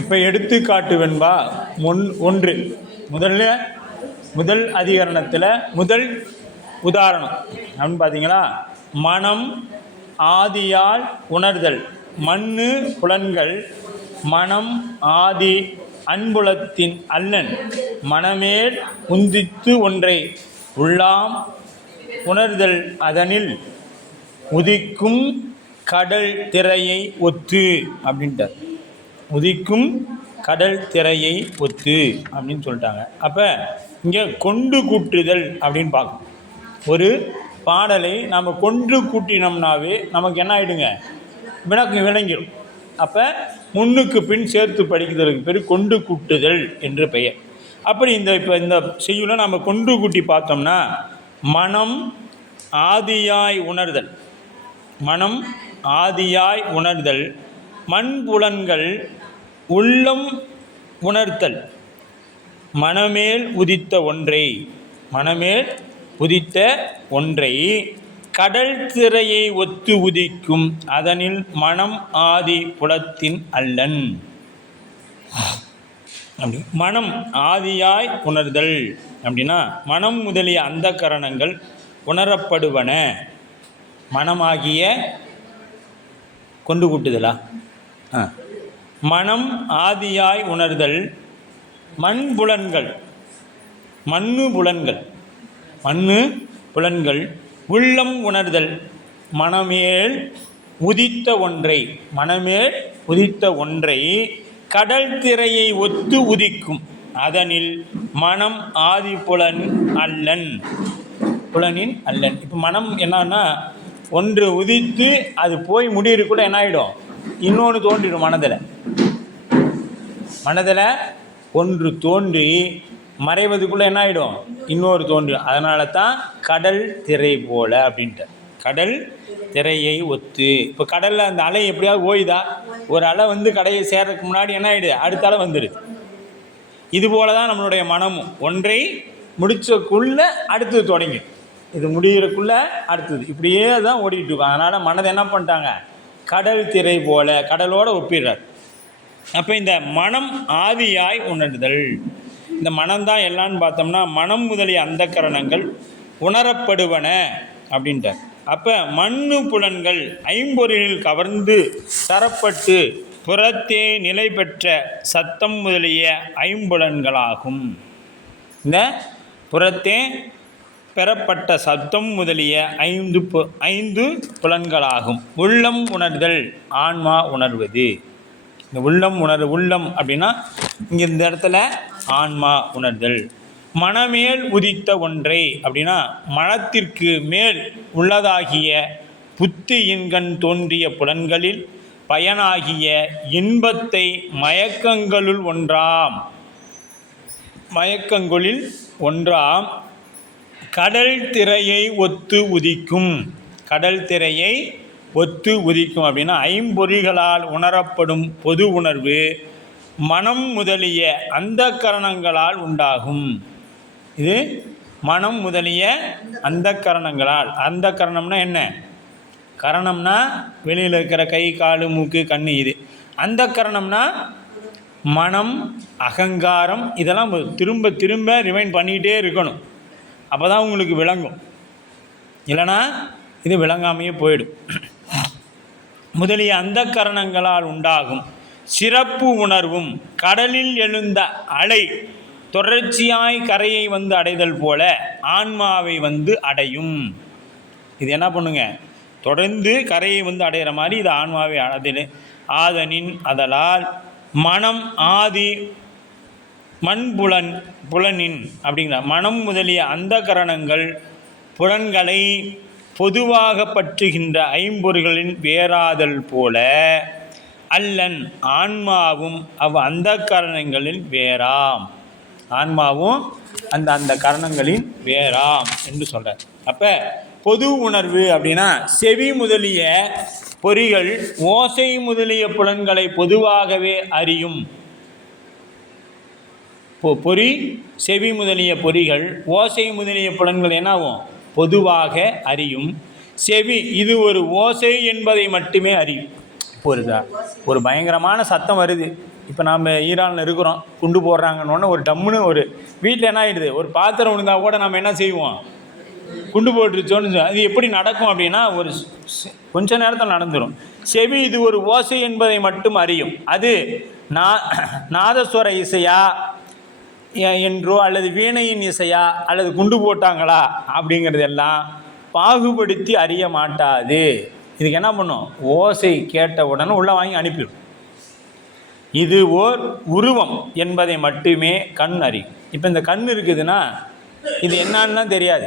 இப்போ எடுத்துக்காட்டு வெண்பா ஒன்று முதல் அதிகரணத்தில் முதல் உதாரணம் அப்படின்னு பார்த்தீங்களா, மனம் ஆதியால் உணர்தல். மண்ணு புலன்கள் மனம் ஆதி அன்புலத்தின் அல்லன் மனமேல் உந்தித்து ஒன்றை உள்ளாம் உணர்தல் அதனில் உதிக்கும் கடல் திரையை ஒத்து அப்படின்ட்டார். உதிக்கும் கடல் திரையை ஒத்து அப்படின்னு சொல்லிட்டாங்க. அப்போ இங்கே கொண்டு கூட்டுதல் அப்படின்னு பார்க்கணும். ஒரு பாடலை நம்ம கொண்டு கூட்டினோம்னாவே நமக்கு என்ன ஆகிடுங்க, விளங்கிடும். அப்போ முன்னுக்கு பின் சேர்த்து படிக்கிறதுக்கு பேர் கொண்டு கூட்டுதல் என்று பெயர். அப்படி இப்போ இந்த செய்யுளை நம்ம கொண்டு கூட்டி பார்த்தோம்னா, மனம் ஆதியாய் உணர்தல், மனம் ஆதியாய் உணர்தல், மண்புலன்கள் உள்ளம் உணர்த்தல், மனமேல் உதித்த ஒன்றை, மனமேல் உதித்த ஒன்றை கடல் திரையை ஒத்து உதிக்கும் அதனில் மனம் ஆதி புலத்தின் அல்லன். அப்படி மனம் ஆதியாய் உணர்தல் அப்படின்னா, மனம் முதலிய அந்த கரணங்கள் உணரப்படுவன. மனமாகிய கொண்டு கூட்டுதலா? மனம் ஆதியாய் உணர்தல், மண்புலன்கள் மண்ணு புலன்கள் உள்ளம் உணர்தல், மனமேல் உதித்த ஒன்றை கடல் திரையை ஒத்து உதிக்கும் அதனில் மனம் ஆதி புலனின் அல்லன். இப்போ மனம் என்னன்னா, ஒன்று உதித்து அது போய் முடியறதுக்குள்ள என்ன ஆகிடும், இன்னொன்று தோன்றிடும். மனதில் ஒன்று தோன்றி மறைவதுக்குள்ளே என்ன ஆகிடும், இன்னொரு தோன்றிடும். அதனால தான் கடல் திரை போல அப்படின்ட்டு, கடல் திரையை ஒத்து. இப்போ கடலில் அந்த அலை எப்படியாவது ஓய்தா, ஒரு அலை வந்து கடையை சேர்றதுக்கு முன்னாடி என்ன ஆகிடுது, அடுத்த அலை வந்துடுது. இதுபோல தான் நம்மளுடைய மனமும் ஒன்றை முடிச்சக்குள்ளே அடுத்தது தொடங்கி, இது முடிகிறக்குள்ளே அடுத்தது, இப்படியே தான் ஓடிக்கிட்டு இருக்கோம். அதனால் மனதை என்ன பண்ணிட்டாங்க, கடல் திரை போல கடலோடு ஒப்பிடுறார். அப்போ இந்த மனம் ஆதியாய் உணர்தல், இந்த மனம்தான் எல்லான்னு பார்த்தோம்னா, மனம் முதலிய அந்த கரணங்கள் உணரப்படுவன அப்படின்ட்டார். அப்போ மண்ணு புலன்கள் ஐம்பொறிகளில் கவர்ந்து தரப்பட்டு புறத்தே நிலை பெற்ற சத்தம் முதலிய ஐம்புலன்களாகும். இந்த புறத்தே பெறப்பட்ட சத்தம் முதலிய ஐந்து புலன்களாகும். உள்ளம் உணர்தல், ஆன்மா உணர்வது. இந்த உள்ளம் அப்படின்னா இங்கே இந்த இடத்துல ஆன்மா உணர்தல். மனமேல் உதித்த ஒன்றை அப்படின்னா, மனத்திற்கு மேல் உள்ளதாகிய புத்தியின்கண் தோன்றிய புலன்களில் பயனாகிய இன்பத்தை மயக்கங்களுள் ஒன்றாம் கடல் திரையை ஒத்து உதிக்கும். கடல் திரையை ஒத்து உதிக்கும் அப்படின்னா, ஐம்பொறிகளால் உணரப்படும் பொது உணர்வு மனம் முதலிய அந்த கரணங்களால் உண்டாகும். இது மனம் முதலிய அந்த கரணங்களால். அந்த கரணம்னா என்ன, கரணம்னா வெளியில் இருக்கிற கை கால் மூக்கு கண். இது அந்த கரணம்னா மனம் அகங்காரம். இதெல்லாம் திரும்ப திரும்ப ரிமைண்ட் பண்ணிக்கிட்டே இருக்கணும், அப்போ தான் உங்களுக்கு விளங்கும். இல்லைனா இது விளங்காமையே போயிடும். முதலிய அந்த கரணங்களால் உண்டாகும் சிறப்பு உணர்வும் கடலில் எழுந்த அலை தொடர்ச்சியாய் கரையை வந்து அடைதல் போல ஆன்மாவை வந்து அடையும். இது என்ன பண்ணுங்க, தொடர்ந்து கரையை வந்து அடைகிற மாதிரி இது ஆன்மாவை அடைதல். ஆதனின் அதலால் மனம் ஆதி புலனின் அப்படிங்கிற மனம் முதலிய அந்த கரணங்கள் புலன்களை பொதுவாக பற்றுகின்ற ஐம்பொறிகளின் வேறாதல் போல அல்லன் ஆன்மாவும் அந்த கரணங்களில் வேறாம். ஆன்மாவும் அந்த கரணங்களின் வேறாம் என்று சொல்கிறார். அப்போ பொது உணர்வு அப்படின்னா, செவி முதலிய பொறிகள் ஓசை முதலிய புலன்களை பொதுவாகவே அறியும். பொறி செவி முதலிய பொறிகள் ஓசை முதலிய புலன்கள் என்னாகும், பொதுவாக அறியும். செவி இது ஒரு ஓசை என்பதை மட்டுமே அறியும். ஒரு பயங்கரமான சத்தம் வருது. இப்போ நாம் ஈரானில் இருக்கிறோம், குண்டு போடுறாங்கன்னு ஒரு டம்முன்னு ஒரு வீட்டில் என்ன ஆகிடுது, ஒரு பாத்திரம் விழுந்தால் கூட நம்ம என்ன செய்வோம், குண்டு போட்டுருச்சோன்னு. அது எப்படி நடக்கும் அப்படின்னா ஒரு கொஞ்ச நேரத்தில் நடந்துடும். செவி இது ஒரு ஓசை என்பதை மட்டும் அறியும். அது நாதஸ்வர இசையா என்றோ அல்லது வீணையின் இசையா அல்லது குண்டு போட்டாங்களா அப்படிங்கிறதெல்லாம் பாகுபடுத்தி அறிய மாட்டாது. இதுக்கு என்ன பண்ணும், ஓசை கேட்ட உடனே உள்ளே வாங்கி அனுப்பிடும். இது ஓர் உருவம் என்பதை மட்டுமே கண் அறியும். இப்போ இந்த கண் இருக்குதுன்னா இது என்னன்னா தெரியாது,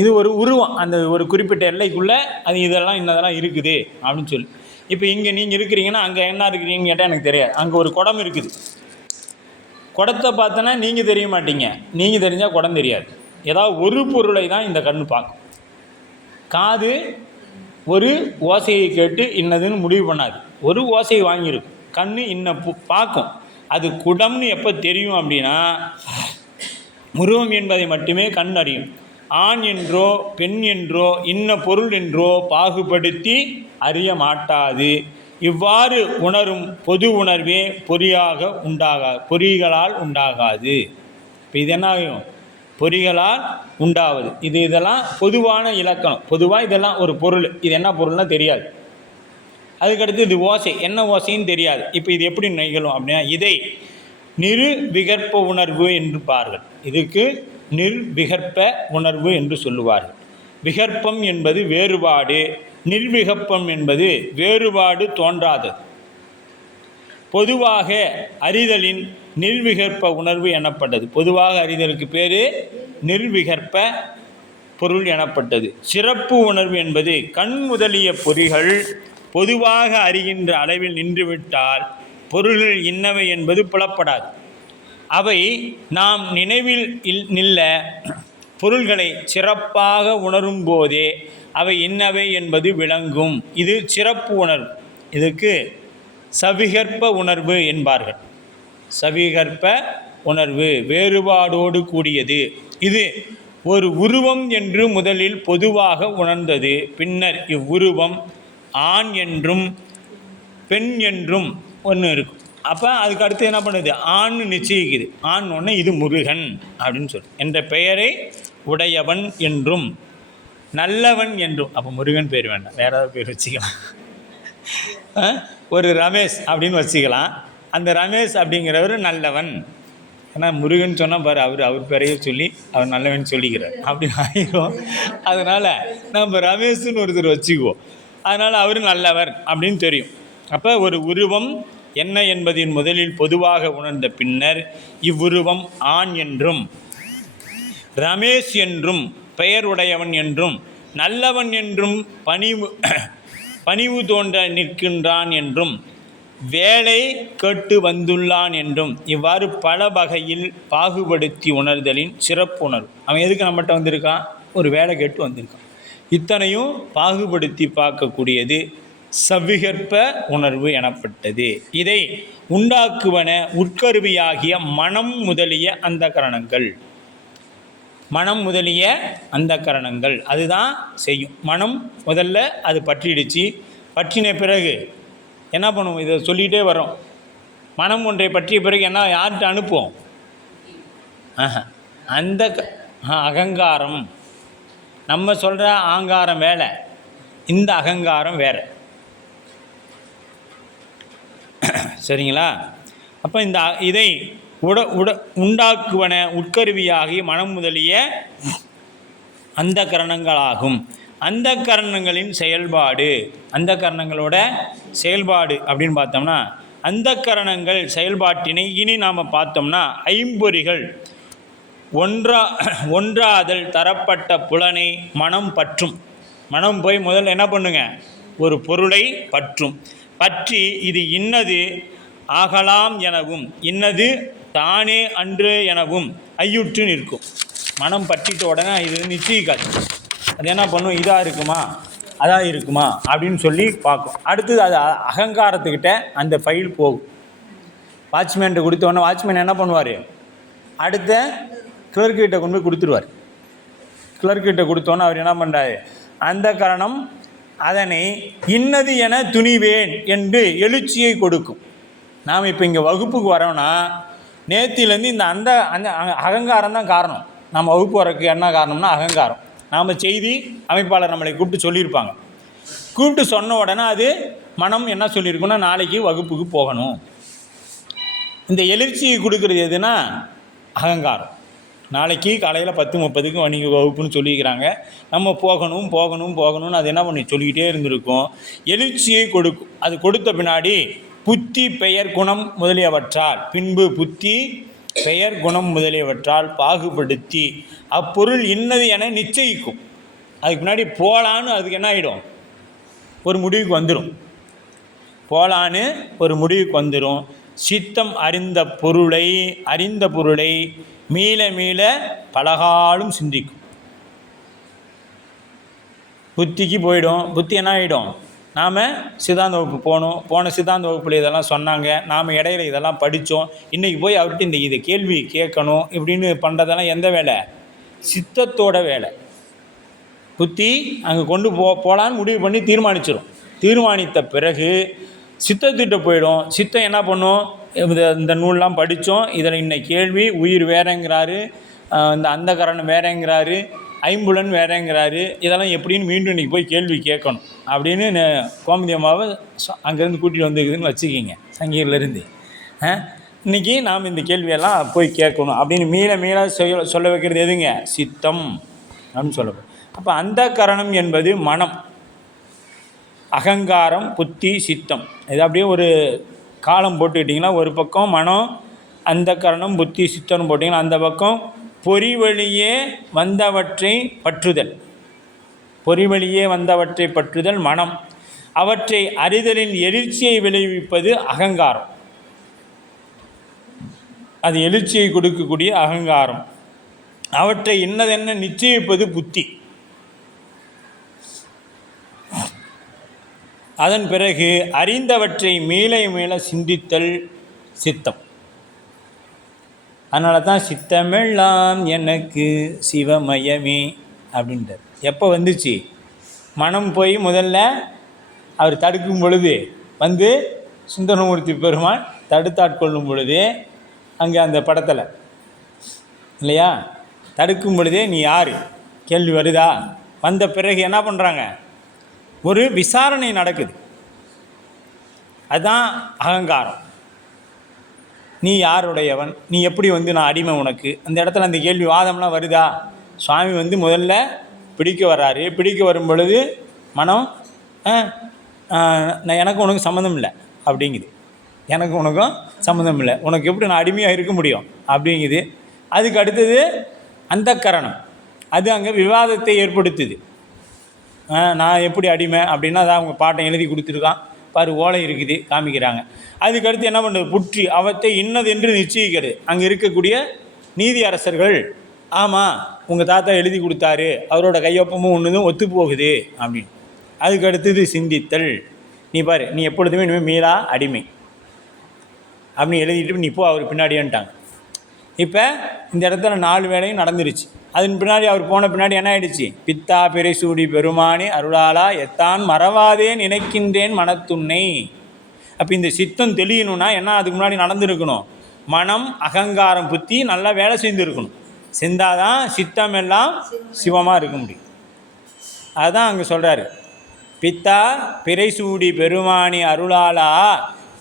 இது ஒரு உருவம், அந்த ஒரு குறிப்பிட்ட எல்லைக்குள்ளே அது இதெல்லாம் இன்னதெல்லாம் இருக்குது அப்படின்னு சொல்லி. இப்போ இங்கே நீங்கள் இருக்கிறீங்கன்னா அங்கே என்ன இருக்கிறீங்கன்னு கேட்டால் எனக்கு தெரியாது. அங்கே ஒரு குடம் இருக்குது, குடத்தை பார்த்தோன்னா நீங்கள் தெரிய மாட்டீங்க, நீங்கள் தெரிஞ்சால் குடம் தெரியாது. ஏதாவது ஒரு பொருளை தான் இந்த கண் பார்க்கும். காது ஒரு ஓசையை கேட்டு இன்னதுன்னு முடிவு பண்ணாது, ஒரு ஓசையை வாங்கியிருக்கும். கண் இன்ன பார்க்கும். அது குடம்னு எப்போ தெரியும் அப்படின்னா உருவம் என்பதை மட்டுமே கண் அறியும். ஆண் என்றோ பெண் என்றோ இன்ன பொருள் என்றோ பாகுபடுத்தி அறிய மாட்டாது. இவ்வாறு உணரும் பொது உணர்வே பொறிகளால் உண்டாகாது. இப்போ இது என்ன ஆகும், பொறிகளால் உண்டாவது. இதெல்லாம் பொதுவான இலக்கணம். பொதுவாக இதெல்லாம் ஒரு பொருள், இது என்ன பொருள்னால் தெரியாது. அதுக்கடுத்து இது ஓசை, என்ன ஓசைன்னு தெரியாது. இப்போ இது எப்படி நிகழும் அப்படின்னா இதை நிர்விகற்ப உணர்வு என்று பார்கள். இதுக்கு நிர்விகற்ப உணர்வு என்று சொல்லுவார்கள். விகற்பம் என்பது வேறுபாடு, நிர்விகற்பம் என்பது வேறுபாடு தோன்றாதது. பொதுவாக அறிதலின் நிர்விகற்ப உணர்வு எனப்பட்டது. பொதுவாக அறிதலுக்கு பேர் நிர்விகற்ப பொருள் எனப்பட்டது. சிறப்பு உணர்வு என்பது கண் முதலிய பொறிகள் பொதுவாக அறிகின்ற அளவில் நின்றுவிட்டால் பொருள்கள் இன்னவை என்பது புலப்படாது. அவை நாம் நினைவில் நில்ல பொருள்களை சிறப்பாக உணரும் போதே அவை இன்னவை என்பது விளங்கும். இது சிறப்பு உணர்வு. இதுக்கு சவிகற்ப உணர்வு என்பார்கள். சவிகற்ப உணர்வு வேறுபாடோடு கூடியது. இது ஒரு உருவம் என்று முதலில் பொதுவாக உணர்ந்தது. பின்னர் இவ்வுருவம் ஆண் என்றும் பெண் என்றும் ஒன்று இருக்கும். அப்போ அதுக்கு அடுத்து என்ன பண்ணுது, ஆண்னு நிச்சயிக்குது. ஆண் ஒன்று இது முருகன் அப்படின்னு சொல்லி என்ற பெயரை உடையவன் என்றும் நல்லவன் என்றும். அப்போ முருகன் பேர் வேண்டாம், வேற ஏதாவது பேர் வச்சுக்கலாம். ஒரு ரமேஷ் அப்படின்னு வச்சுக்கலாம். அந்த ரமேஷ் அப்படிங்கிறவர் நல்லவன். ஏன்னா முருகன் சொன்னால் பாரு, அவர் பேரையே சொல்லி அவர் நல்லவன் சொல்லிக்கிறார், அப்படி ஆயிரும். அதனால் நம்ம ரமேஷ்னு ஒருத்தர் வச்சுக்குவோம். அதனால் அவர் நல்லவர் அப்படின்னு தெரியும். அப்போ ஒரு உருவம் என்ன என்பதின் முதலில் பொதுவாக உணர்ந்த பின்னர் இவ்வுருவம் ஆண் என்றும் ரமேஷ் என்றும் பெயர் உடையவன் என்றும் நல்லவன் என்றும் பணிவு தோன்ற நிற்கின்றான் என்றும் வேலை கேட்டு வந்துள்ளான் என்றும் இவ்வாறு பல வகையில் பாகுபடுத்தி உணர்தலின் சிறப்பு உணர்வு. அவன் எதுக்கு நம்மகிட்ட வந்திருக்கான், ஒரு வேலை கேட்டு வந்திருக்கான். இத்தனையும் பாகுபடுத்தி பார்க்கக்கூடியது சவிகற்ப உணர்வு எனப்பட்டது. இதை உண்டாக்குவன உட்கருவியாகிய மனம் முதலிய அந்த கரணங்கள். மனம் முதலிய அந்த கரணங்கள் அதுதான் செய்யும். மனம் முதல்ல அது பற்றிடுச்சு, பற்றின பிறகு என்ன பண்ணுவோம், இதை சொல்லிகிட்டே வரோம். மனம் ஒன்றை பற்றிய பிறகு என்ன யார்கிட்ட அனுப்புவோம், அந்த அகங்காரம். நம்ம சொல்கிற ஆங்காரம் வேலை, இந்த அகங்காரம் வேறு. சரிங்களா? அப்போ இதை உண்டாக்குவன உட்கருவியாகி மனம் முதலிய அந்த கரணங்களாகும். அந்த கரணங்களின் செயல்பாடு, அந்த கரணங்களோட செயல்பாடு அப்படின்னு பார்த்தோம்னா அந்த கரணங்கள் செயல்பாட்டினை இனி நாம் பார்த்தோம்னா ஐம்பொறிகள் ஒன்றாதல் தரப்பட்ட புலனை மனம் பற்றும். மனம் போய் முதல்ல என்ன பண்ணுங்க, ஒரு பொருளை பற்றும். பற்றி இது இன்னது ஆகலாம் எனவும் இன்னது தானே அன்று எனவும் ஐயுற்று நிற்கும். மனம் பற்றிட்ட உடனே இது நிச்சயிக்காது. அது என்ன பண்ணும், இதாக இருக்குமா அதாக இருக்குமா அப்படின்னு சொல்லி பார்க்கும். அடுத்தது அது அகங்காரத்துக்கிட்ட அந்த ஃபைல் போகும். வாட்ச்மேன்கிட்ட கொடுத்தோடனே வாட்ச்மேன் என்ன பண்ணுவார், அடுத்த கிளர்க்கிட்ட கொண்டு போய் கொடுத்துருவார். கிளர்க்கிட்ட கொடுத்தோன்னே அவர் என்ன பண்ணுறாரு, அந்த கரணம் அதனை இன்னது என துணிவேன் என்று எழுச்சியை கொடுக்கும். நாம் இப்போ இங்கே வகுப்புக்கு வரோன்னா நேத்திலேருந்து இந்த அந்த அந்த அகங்காரம் தான் காரணம். நம்ம வகுப்பு வரக்கு என்ன காரணம்னா அகங்காரம். நாம் செய்தி அமைப்பாளர் நம்மளை கூப்பிட்டு சொல்லியிருப்பாங்க. கூப்பிட்டு சொன்ன உடனே அது மனம் என்ன சொல்லியிருக்குன்னா நாளைக்கு வகுப்புக்கு போகணும். இந்த எழுச்சியை கொடுக்குறது எதுனா அகங்காரம். நாளைக்கு காலையில் 10:30க்கு வணிக வகுப்புன்னு சொல்லிக்கிறாங்க, நம்ம போகணும் போகணும் போகணும்னு அது என்ன பண்ணி சொல்லிக்கிட்டே இருந்திருக்கும். எழுச்சியை கொடுக்கும். அது கொடுத்த பின்னாடி புத்தி பெயர் குணம் முதலியவற்றால் பின்பு புத்தி பெயர் குணம் முதலியவற்றால் பாகுபடுத்தி அப்பொருள் இன்னது என நிச்சயிக்கும். அதுக்கு முன்னாடி போகலான்னு அதுக்கு என்ன ஆகிடும், ஒரு முடிவுக்கு வந்துடும். போகலான்னு ஒரு முடிவுக்கு வந்துடும். சித்தம் அறிந்த பொருளை மீள மீள பலகாலும் சிந்திக்கும். புத்திக்கு போயிடும். புத்தி என்ன ஆகிடும், நாம் சித்தாந்த வகுப்பு போன சித்தாந்த வகுப்பில் இதெல்லாம் சொன்னாங்க, நாம் இடையில இதெல்லாம் படித்தோம், இன்றைக்கி போய் அவர்கிட்ட இதை கேள்வி கேட்கணும் இப்படின்னு பண்ணுறதெல்லாம் எந்த வேலை, சித்தத்தோட வேலை. புத்தி அங்கே கொண்டு போகலான்னு முடிவு பண்ணி தீர்மானித்த பிறகு சித்தத்திட்ட போயிடும். சித்தம் என்ன பண்ணும், இந்த நூல்லாம் படித்தோம், இதில் இன்னைக்கு கேள்வி உயிர் வேறங்கிறாரு, இந்த அந்த கரணம் வேறங்கிறாரு, ஐம்புலன் வேறங்கிறாரு, இதெல்லாம் எப்படின்னு மீண்டும் இன்றைக்கி போய் கேள்வி கேட்கணும் அப்படின்னு கோமதி அம்மாவை அங்கேருந்து கூட்டிகிட்டு வந்துருக்குதுன்னு வச்சுக்கிங்க. சங்கீரிலேருந்து இன்றைக்கி நாம் இந்த கேள்வியெல்லாம் போய் கேட்கணும் அப்படின்னு மீள சொல்ல வைக்கிறது எதுங்க, சித்தம் அப்படின்னு சொல்லப்படும். அப்போ அந்த கரணம் என்பது மனம், அகங்காரம், புத்தி, சித்தம். இது அப்படியே ஒரு காலம் போட்டுக்கிட்டிங்கன்னா ஒரு பக்கம் மனம், அந்த கரணம், புத்தி, சித்தம்னு போட்டிங்கன்னா அந்த பக்கம் பொறி வழியே வந்தவற்றை பற்றுதல் மனம். அவற்றை அறிதலின் எழுச்சியை விளைவிப்பது அகங்காரம். அது எழுச்சியை கொடுக்கக்கூடிய அகங்காரம். அவற்றை இன்னதென்ன நிச்சயிப்பது புத்தி. அதன் பிறகு அறிந்தவற்றை மீள சிந்தித்தல் சித்தம். அதனால தான் சித்தமெல்லாம் எனக்கு சிவமயமே அப்படின்றார். எப்போ வந்துச்சு, மனம் போய் முதல்ல அவர் தடுக்கும் பொழுது சுந்தரமூர்த்தி பெருமான் தடுத்தாட்கொள்ளும் பொழுது அங்கே அந்த படத்தில் இல்லையா, தடுக்கும் பொழுதே நீ யார் கேள்வி வருதா. வந்த பிறகு என்ன பண்ணுறாங்க, ஒரு விசாரணை நடக்குது. அதுதான் அகங்காரம். நீ யாருடையவன், நீ எப்படி நான் அடிமை உனக்கு, அந்த இடத்துல அந்த கேள்வி வாதம்லாம் வருதா. சுவாமி முதல்ல பிடிக்க வர்றாரு. பிடிக்க வரும் பொழுது மனம் எனக்கு உனக்கு சம்மந்தம் இல்லை அப்படிங்குது. எனக்கு உனக்கும் சம்மந்தம் இல்லை, உனக்கு எப்படி நான் அடிமையாக இருக்க முடியும் அப்படிங்குது. அதுக்கு அடுத்தது அந்த கரணம், அது அங்கே விவாதத்தை ஏற்படுத்துது. நான் எப்படி அடிமை அப்படின்னா அதான் அவங்க பாட்டை எழுதி கொடுத்துருக்கான் பாரு, ஓலை இருக்குது காமிக்கிறாங்க. அதுக்கடுத்து என்ன பண்ணுறது, புற்றி அவற்றை இன்னது என்று நிச்சயிக்கிறது. அங்கே இருக்கக்கூடிய நீதி அரசர்கள், ஆமாம் உங்கள் தாத்தா எழுதி கொடுத்தாரு, அவரோட கையொப்பமும் ஒன்றுதும் ஒத்து போகுது அப்படின்னு. அதுக்கு அடுத்தது சிந்தித்தல். நீ பாரு, நீ எப்பொழுதுமே இனிமேல் மீளா அடிமை அப்படின்னு எழுதிட்டு நீ போ அவர் பின்னாடியான்ட்டாங்க. இப்போ இந்த இடத்துல 4 வேளையும் நடந்துருச்சு. அதன் பின்னாடி அவர் போன பின்னாடி என்ன ஆயிடுச்சு, பித்தா பிறை சூடி பெருமானி அருளாலா எத்தான் மறவாதே நினைக்கின்றேன் மனத்துன்னை. அப்போ இந்த சித்தம் தெளியணும்னா என்ன அதுக்கு முன்னாடி நடந்துருக்கணும், மனம், அகங்காரம், புத்தி நல்லா வேலை செஞ்சுருக்கணும். செஞ்சாதான் சித்தம் எல்லாம் சிவமாக இருக்க முடியும். அதுதான் அங்கே சொல்கிறாரு, பித்தா பிறை சூடி பெருமானி அருளாலா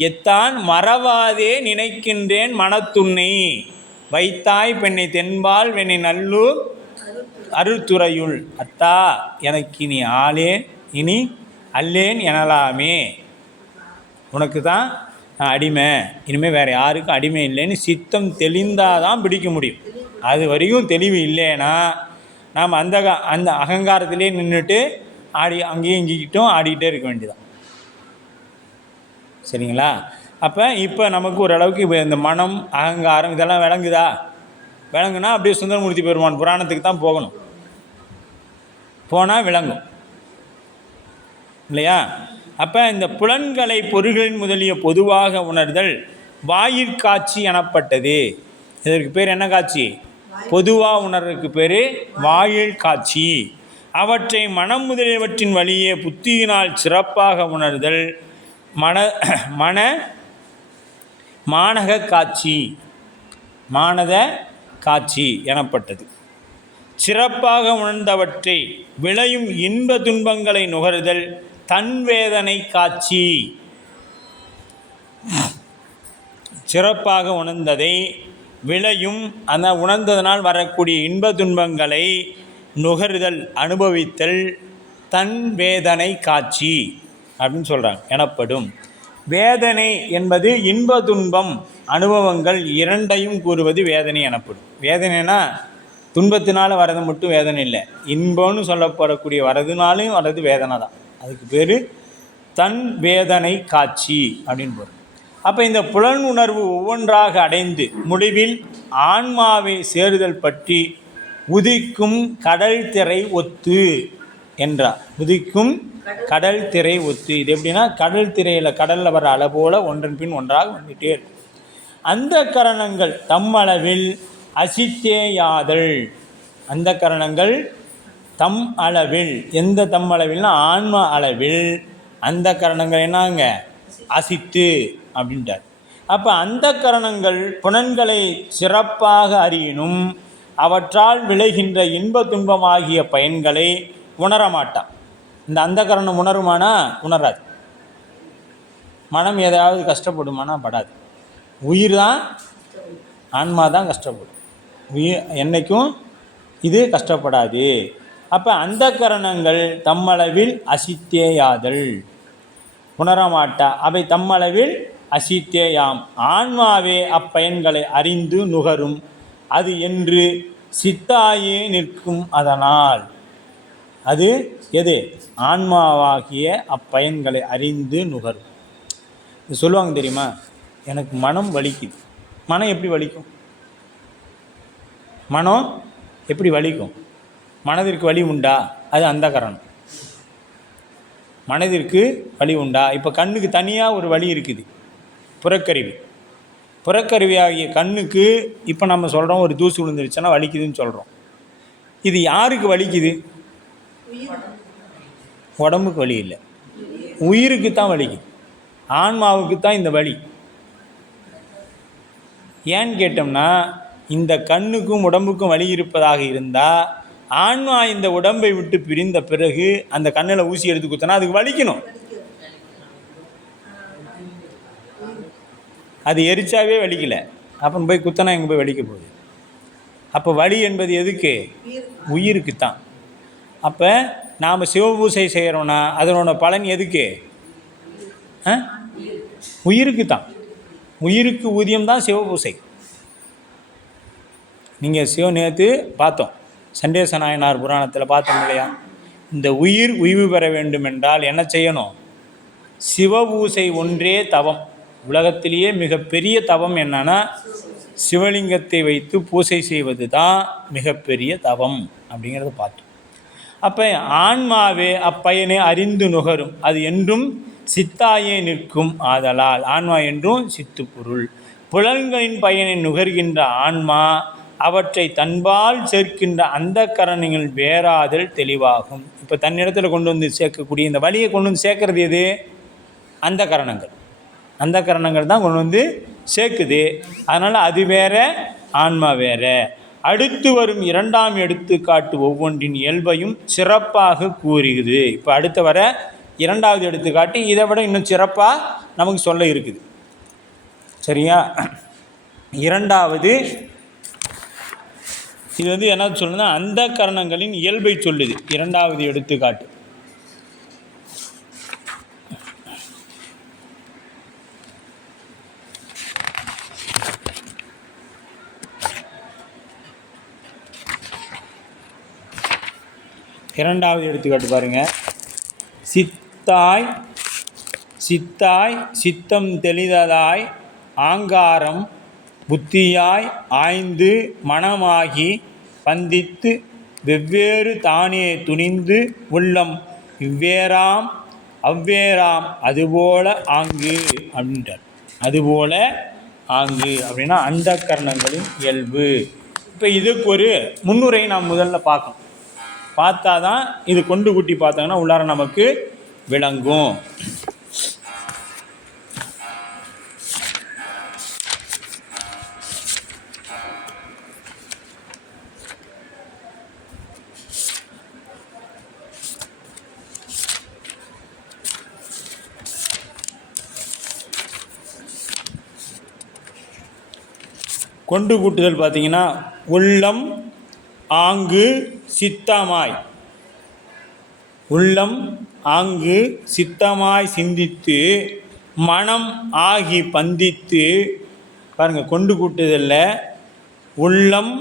எத்தான் மறவாதே நினைக்கின்றேன் மனத்துன்னை. வைத்தாய் பெண்ணை தென்பால் வெண்ணை நல்லூர் அருள்துறையுள் அத்தா எனக்கு நீ ஆளேன் இனி அல்லேன் எனலாமே. உனக்கு தான் அடிமை, இனிமேல் வேறு யாருக்கும் அடிமை இல்லைன்னு சித்தம் தெளிந்தால் தான் பிடிக்க முடியும். அது வரைக்கும் தெளிவு இல்லைன்னா நாம் அந்த அகங்காரத்திலே நின்றுட்டு அங்கேயும் இங்கிக்கிட்டும் ஆடிக்கிட்டே இருக்க வேண்டியதான். சரிங்களா. அப்போ இப்போ நமக்கு ஓரளவுக்கு இப்போ இந்த மனம், அகங்காரம் இதெல்லாம் விளங்குனா அப்படியே சுந்தரமூர்த்தி பெருமான் புராணத்துக்கு தான் போகணும். போனால் விளங்கும் இல்லையா. அப்போ இந்த புலன்களை பொருள்களின் முதலிய பொதுவாக உணர்தல் வாயிற்காட்சி எனப்பட்டது. இதற்கு பேர் என்ன காட்சி, பொதுவாக உணர்றதுக்கு பேர் வாயில் காட்சி. அவற்றை மனம் முதலியவற்றின் வழியே புத்தியினால் சிறப்பாக உணர்தல் மானக காட்சி மானத காட்சி எனப்பட்டது. சிறப்பாக உணர்ந்தவற்றை விளையும் இன்ப துன்பங்களை நுகர்தல் தன்வேதனை காட்சி. சிறப்பாக உணர்ந்ததை விளையும் அந்த உணர்ந்ததனால் வரக்கூடிய இன்ப துன்பங்களை நுகர்தல் அனுபவித்தல் தன் வேதனை காட்சி அப்படின்னு சொல்கிறாங்க எனப்படும். வேதனை என்பது இன்ப துன்பம் அனுபவங்கள் இரண்டையும் கூறுவது வேதனை எனப்படும். வேதனைனா துன்பத்தினால வர்றது மட்டும் வேதனை இல்லை, இன்பம்னு சொல்லப்படக்கூடிய வரதுனாலையும் வர்றது வேதனை தான். அதுக்கு பேர் தன் வேதனை காட்சி அப்படின்னு போகிறோம். அப்போ இந்த புலன் உணர்வு ஒவ்வொன்றாக அடைந்து முடிவில் ஆன்மாவை சேருதல் பற்றி உதிக்கும் கடல் திரை ஒத்து என்றார். உதிக்கும் கடல் திரை ஒத்து. இது எப்படின்னா கடல் திரையில் கடலில் வர அலை போல ஒன்றன் பின் ஒன்றாக வந்துகிட்டே இருக்கும். அந்த கரணங்கள் தம்மளவில் அசித்தேயாதல். அந்த கரணங்கள் தம் அளவில், எந்த தம் அளவில்னா ஆன்ம அளவில் அந்த கரணங்கள் என்னங்க அசித்து அப்படின்ட்டார். அப்போ அந்த கரணங்கள் புலன்களை சிறப்பாக அறியினும் அவற்றால் விளைகின்ற இன்ப துன்பமாகிய பயன்களை உணரமாட்டான். இந்த அந்த கரணம் உணருமானா உணராது. மனம் ஏதாவது கஷ்டப்படுமானா படாது. உயிர் தான், ஆன்மா தான் கஷ்டப்படும். உயிர் என்றைக்கும் இது கஷ்டப்படாது. அப்போ அந்த கரணங்கள் தம்மளவில் அசித்தேயாதல் உணரமாட்டா. அவை தம்மளவில் அசித்தேயாம் ஆன்மாவே அப்பயன்களை அறிந்து நுகரும். அது என்று சித்தாயே நிற்கும். அதனால் அது எது ஆன்மாவாகிய அப்பயன்களை அறிந்து நுகரும். இது சொல்லுவாங்க தெரியுமா, எனக்கு மனம் வலிக்குது. மனம் எப்படி வலிக்கும்? மனம் எப்படி வலிக்கும்? மனதிற்கு வலி உண்டா? அது அந்த கரணம். மனதிற்கு வலி உண்டா? இப்போ கண்ணுக்கு தனியாக ஒரு வலி இருக்குது, புறக்கருவி. புறக்கருவி ஆகிய கண்ணுக்கு இப்போ நம்ம சொல்கிறோம் ஒரு தூசு விழுந்துருச்சுன்னா வலிக்குதுன்னு சொல்கிறோம். இது யாருக்கு வலிக்குது? உடம்புக்கு வலி இல்லை, உயிருக்கு தான் வலிக்குது. ஆன்மாவுக்கு தான் இந்த வலி. ஏன்னு கேட்டோம்னா, இந்த கண்ணுக்கும் உடம்புக்கும் வலி இருப்பதாக இருந்தால் ஆன்மா இந்த உடம்பை விட்டு பிரிந்த பிறகு அந்த கண்ணில் ஊசி எடுத்து குத்தினா அதுக்கு வலிக்கணும். அது எரிச்சாவே வலிக்கலை, அப்போ போய் குத்தினா எங்கே போய் வலிக்க போகுது? அப்போ வலி என்பது எதுக்கு? உயிருக்கு தான். அப்போ நாம் சிவபூசை செய்கிறோன்னா அதனோட பலன் எதுக்கு? உயிருக்கு தான். உயிருக்கு ஊதியம் தான் சிவபூசை. நீங்கள் நேற்று பார்த்தோம், சண்டேச நாயனார் புராணத்தில் பார்த்தோம் இல்லையா? இந்த உயிர் உய்வு பெற வேண்டும் என்றால் என்ன செய்யணும்? சிவபூசை ஒன்றே தவம். உலகத்திலேயே மிகப்பெரிய தவம் என்னன்னா சிவலிங்கத்தை வைத்து பூசை செய்வது தான் மிகப்பெரிய தவம் அப்படிங்கிறத பார்த்தோம். அப்போ ஆன்மாவே அப்பயனை அறிந்து நுகரும். அது என்றும் சித்தாயே நிற்கும். ஆதலால் ஆன்மா என்றும் சித்து பொருள். புலன்களின் பயனை நுகர்கின்ற ஆன்மா அவற்றை தன்பால் சேர்க்கின்ற அந்த கரணங்கள் வேறாதல் தெளிவாகும். இப்போ தன்னிடத்தில் கொண்டு வந்து சேர்க்கக்கூடிய இந்த வழியை கொண்டு வந்து சேர்க்கறது எது? அந்த கரணங்கள். அந்த கரணங்கள் தான் கொண்டு வந்து சேர்க்குது. அதனால் அது வேற, ஆன்மா வேற. அடுத்து வரும் இரண்டாம் எடுத்துக்காட்டு ஒவ்வொன்றின் இயல்பையும் சிறப்பாக கூறுகிறது. இப்போ அடுத்து வர இரண்டாவது எடுத்துக்காட்டு இதை விட இன்னும் சிறப்பாக நமக்கு சொல்ல இருக்குது. சரியா? இரண்டாவது இது வந்து என்ன சொல்லுன்னா அந்த கரணங்களின் இயல்பை சொல்லுது. இரண்டாவது எடுத்துக்காட்டு பாருங்க. சித்தாய் சித்தம் தெளிதலாய் ஆங்காரம் புத்தியாய் ஆய்ந்து மனமாகி பந்தித்து வெவ்வேறு தானே துணிந்து உள்ளம் இவ்வேறாம் அவ்வேறாம் அதுபோல ஆங்கு அப்படின்றார். அதுபோல ஆங்கு அப்படின்னா அந்த கரணங்களின் இயல்பு. இப்போ இதுக்கு ஒரு முன்னுரை நாம் முதல்ல பார்த்தா தான் இது கொண்டு கூட்டி பார்த்தாங்கன்னா உள்ளார நமக்கு விளங்கும். கொண்டு கூட்டுதல் பார்த்தீங்கன்னா உள்ளம் ஆங்கு சித்தமாய், உள்ளம் ஆங்கு சித்தமாய் சிந்தித்து மனம் ஆகி பந்தித்து. பாருங்கள், கொண்டு கூட்டுதலில் உள்ளம்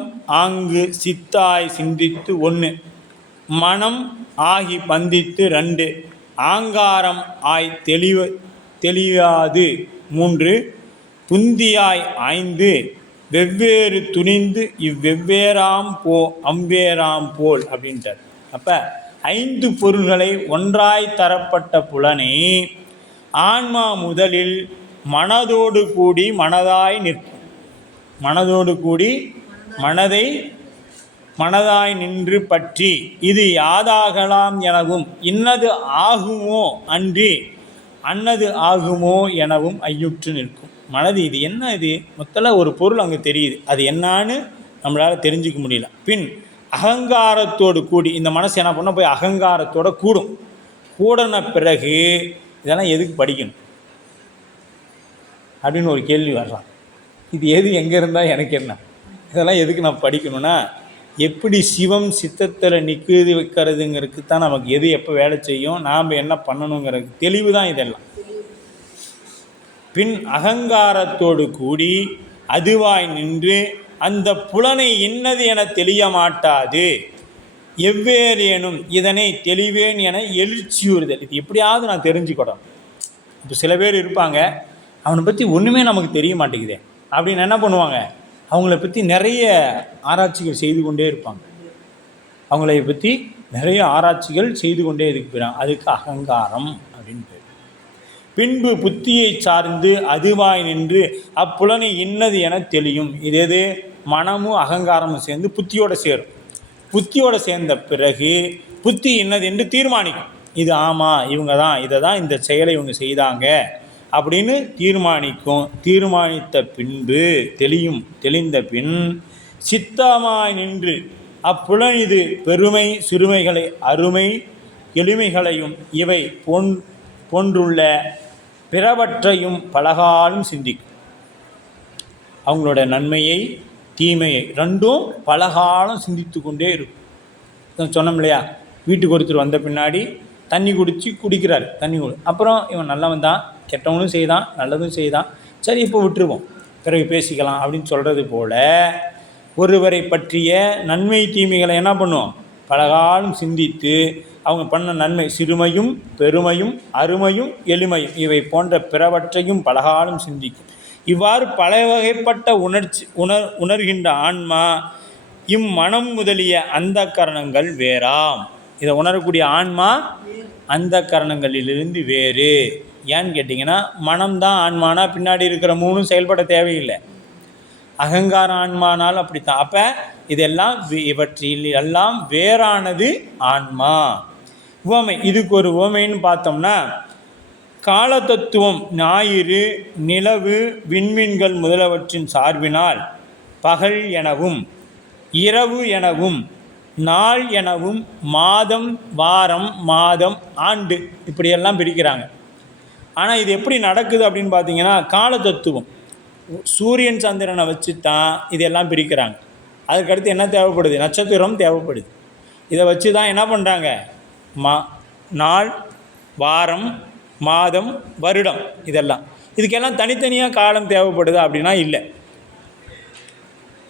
ஆங்கு சித்தாய் சிந்தித்து 1, மனம் ஆகி பந்தித்து 2, ஆங்காரம் ஆய் தெளியாது 3, புந்தியாய் 5, வெவ்வேறு துணிந்து இவ்வெவ்வேறாம் அவ்வேறாம் போல் அப்படின்ட்டார். அப்போ 5 பொருள்களை ஒன்றாய் தரப்பட்ட புலனை ஆன்மா முதலில் மனதோடு கூடி மனதாய் நிற்கும். மனதோடு கூடி மனதாய் நின்று பற்றி இது யாதாகலாம் எனவும் இன்னது ஆகுமோ அன்றி அன்னது ஆகுமோ எனவும் ஐயுற்று நிற்கும். மனது இது என்ன, இது மொத்தல ஒரு பொருள் அங்கே தெரியுது, அது என்னான்னு நம்மளால் தெரிஞ்சிக்க முடியல. பின் அகங்காரத்தோடு கூடி இந்த மனசு என்ன பண்ண போய் அகங்காரத்தோடு கூடின பிறகு இதெல்லாம் எதுக்கு படிக்கணும் அப்படின்னு ஒரு கேள்வி வரலாம். இது எது எங்கே இருந்தால் எனக்கு என்ன, இதெல்லாம் எதுக்கு நான் படிக்கணும்னா எப்படி சிவம் சித்தத்தில் நிற்குது வைக்கிறதுங்கிறதுக்கு தான் நமக்கு எது எப்போ வேலை செய்யும், நாம் என்ன பண்ணணுங்கிறதுக்கு தெளிவு தான் இதெல்லாம். பின் அகங்காரத்தோடு கூடி அதுவாய் நின்று அந்த புலனை இன்னது என தெளிய மாட்டாது எவ்வேறேனும் இதனை தெளிவேன் என எழுச்சியுறுதல். இது எப்படியாவது நான் தெரிஞ்சுக்கிடும். இப்போ சில பேர் இருப்பாங்க, அவனை பற்றி ஒன்றுமே நமக்கு தெரிய மாட்டேங்குதே அப்படின்னு என்ன பண்ணுவாங்க, அவங்கள பற்றி நிறைய ஆராய்ச்சிகள் செய்து கொண்டே இருப்பாங்க. அவங்கள பற்றி நிறைய ஆராய்ச்சிகள் செய்து கொண்டே இதுக்கு போயிறாங்க. அதுக்கு அகங்காரம் அப்படின்னு பேர். பின்பு புத்தியை சார்ந்து அதுவாய் நின்று அப்புலனை இன்னது என தெளியும். இது மனமும் அகங்காரமும் சேர்ந்து புத்தியோடு சேரும். புத்தியோடு சேர்ந்த பிறகு புத்தி இன்னது என்று தீர்மானிக்கும். இது ஆமாம், இவங்க தான் இதை தான் இந்த செயலை இவங்க செய்தாங்க அப்படின்னு தீர்மானிக்கும். தீர்மானித்த பின்பு தெளிந்த பின் சித்தமாய் நின்று அப்புலன் இது பெருமை சிறுமைகளை அருமை எளிமைகளையும் இவை போன்றுள்ள பிறவற்றையும் பலகாலும் சிந்திக்கும். அவங்களோட நன்மையை தீமையை ரெண்டும் பலகாலம் சிந்தித்து கொண்டே இருக்கும். சொன்னோம் இல்லையா, வீட்டுக்கு ஒருத்தர் வந்த பின்னாடி தண்ணி குடிக்கிறார். அப்புறம் இவன் நல்லவன் தான், கெட்டவனும் செய்தான் நல்லதும் செய்தான், சரி இப்போ விட்டுருவோம் பிறகு பேசிக்கலாம் அப்படின்னு சொல்கிறது போல் ஒருவரை பற்றிய நன்மை தீமைகளை என்ன பண்ணுவோம், பலகாலம் சிந்தித்து அவங்க பண்ண நன்மை சிறுமையும் பெருமையும் அருமையும் எளிமையும் இவை போன்ற பிறவற்றையும் பலகாலம் சிந்திக்கும். இவ்வாறு பல வகைப்பட்ட உணர்கின்ற ஆன்மா இம்மனம் முதலிய அந்த கரணங்கள் வேறாம். இதை உணரக்கூடிய ஆன்மா அந்த கரணங்களிலிருந்து வேறு. ஏன்னு கேட்டிங்கன்னா மனம்தான் ஆன்மானா பின்னாடி இருக்கிற 3 செயல்பட தேவையில்லை. அகங்கார ஆன்மானால் அப்படித்தான். அப்போ இதெல்லாம் இவற்றில் எல்லாம் வேறானது ஆன்மா. உவமை, இதுக்கு ஒரு உவமைன்னு பார்த்தோம்னா காலதத்துவம் ஞாயிறு நிலவு விண்மீன்கள் முதலவற்றின் சார்பினால் பகல் எனவும் இரவு எனவும் நாள் எனவும் மாதம் வாரம் மாதம் ஆண்டு இப்படியெல்லாம் பிரிக்கிறாங்க. ஆனால் இது எப்படி நடக்குது அப்படின்னு பார்த்தீங்கன்னா காலதத்துவம் சூரியன் சந்திரனை வச்சு தான் இதெல்லாம் பிரிக்கிறாங்க. அதுக்கடுத்து என்ன தேவைப்படுது, நட்சத்திரம் தேவைப்படுது. இதை வச்சு தான் என்ன பண்ணுறாங்க, நாள் வாரம் மாதம் வருடம் இதெல்லாம். இதுக்கெல்லாம் தனித்தனியாக காலம் தேவைப்படுதா அப்படின்னா இல்லை,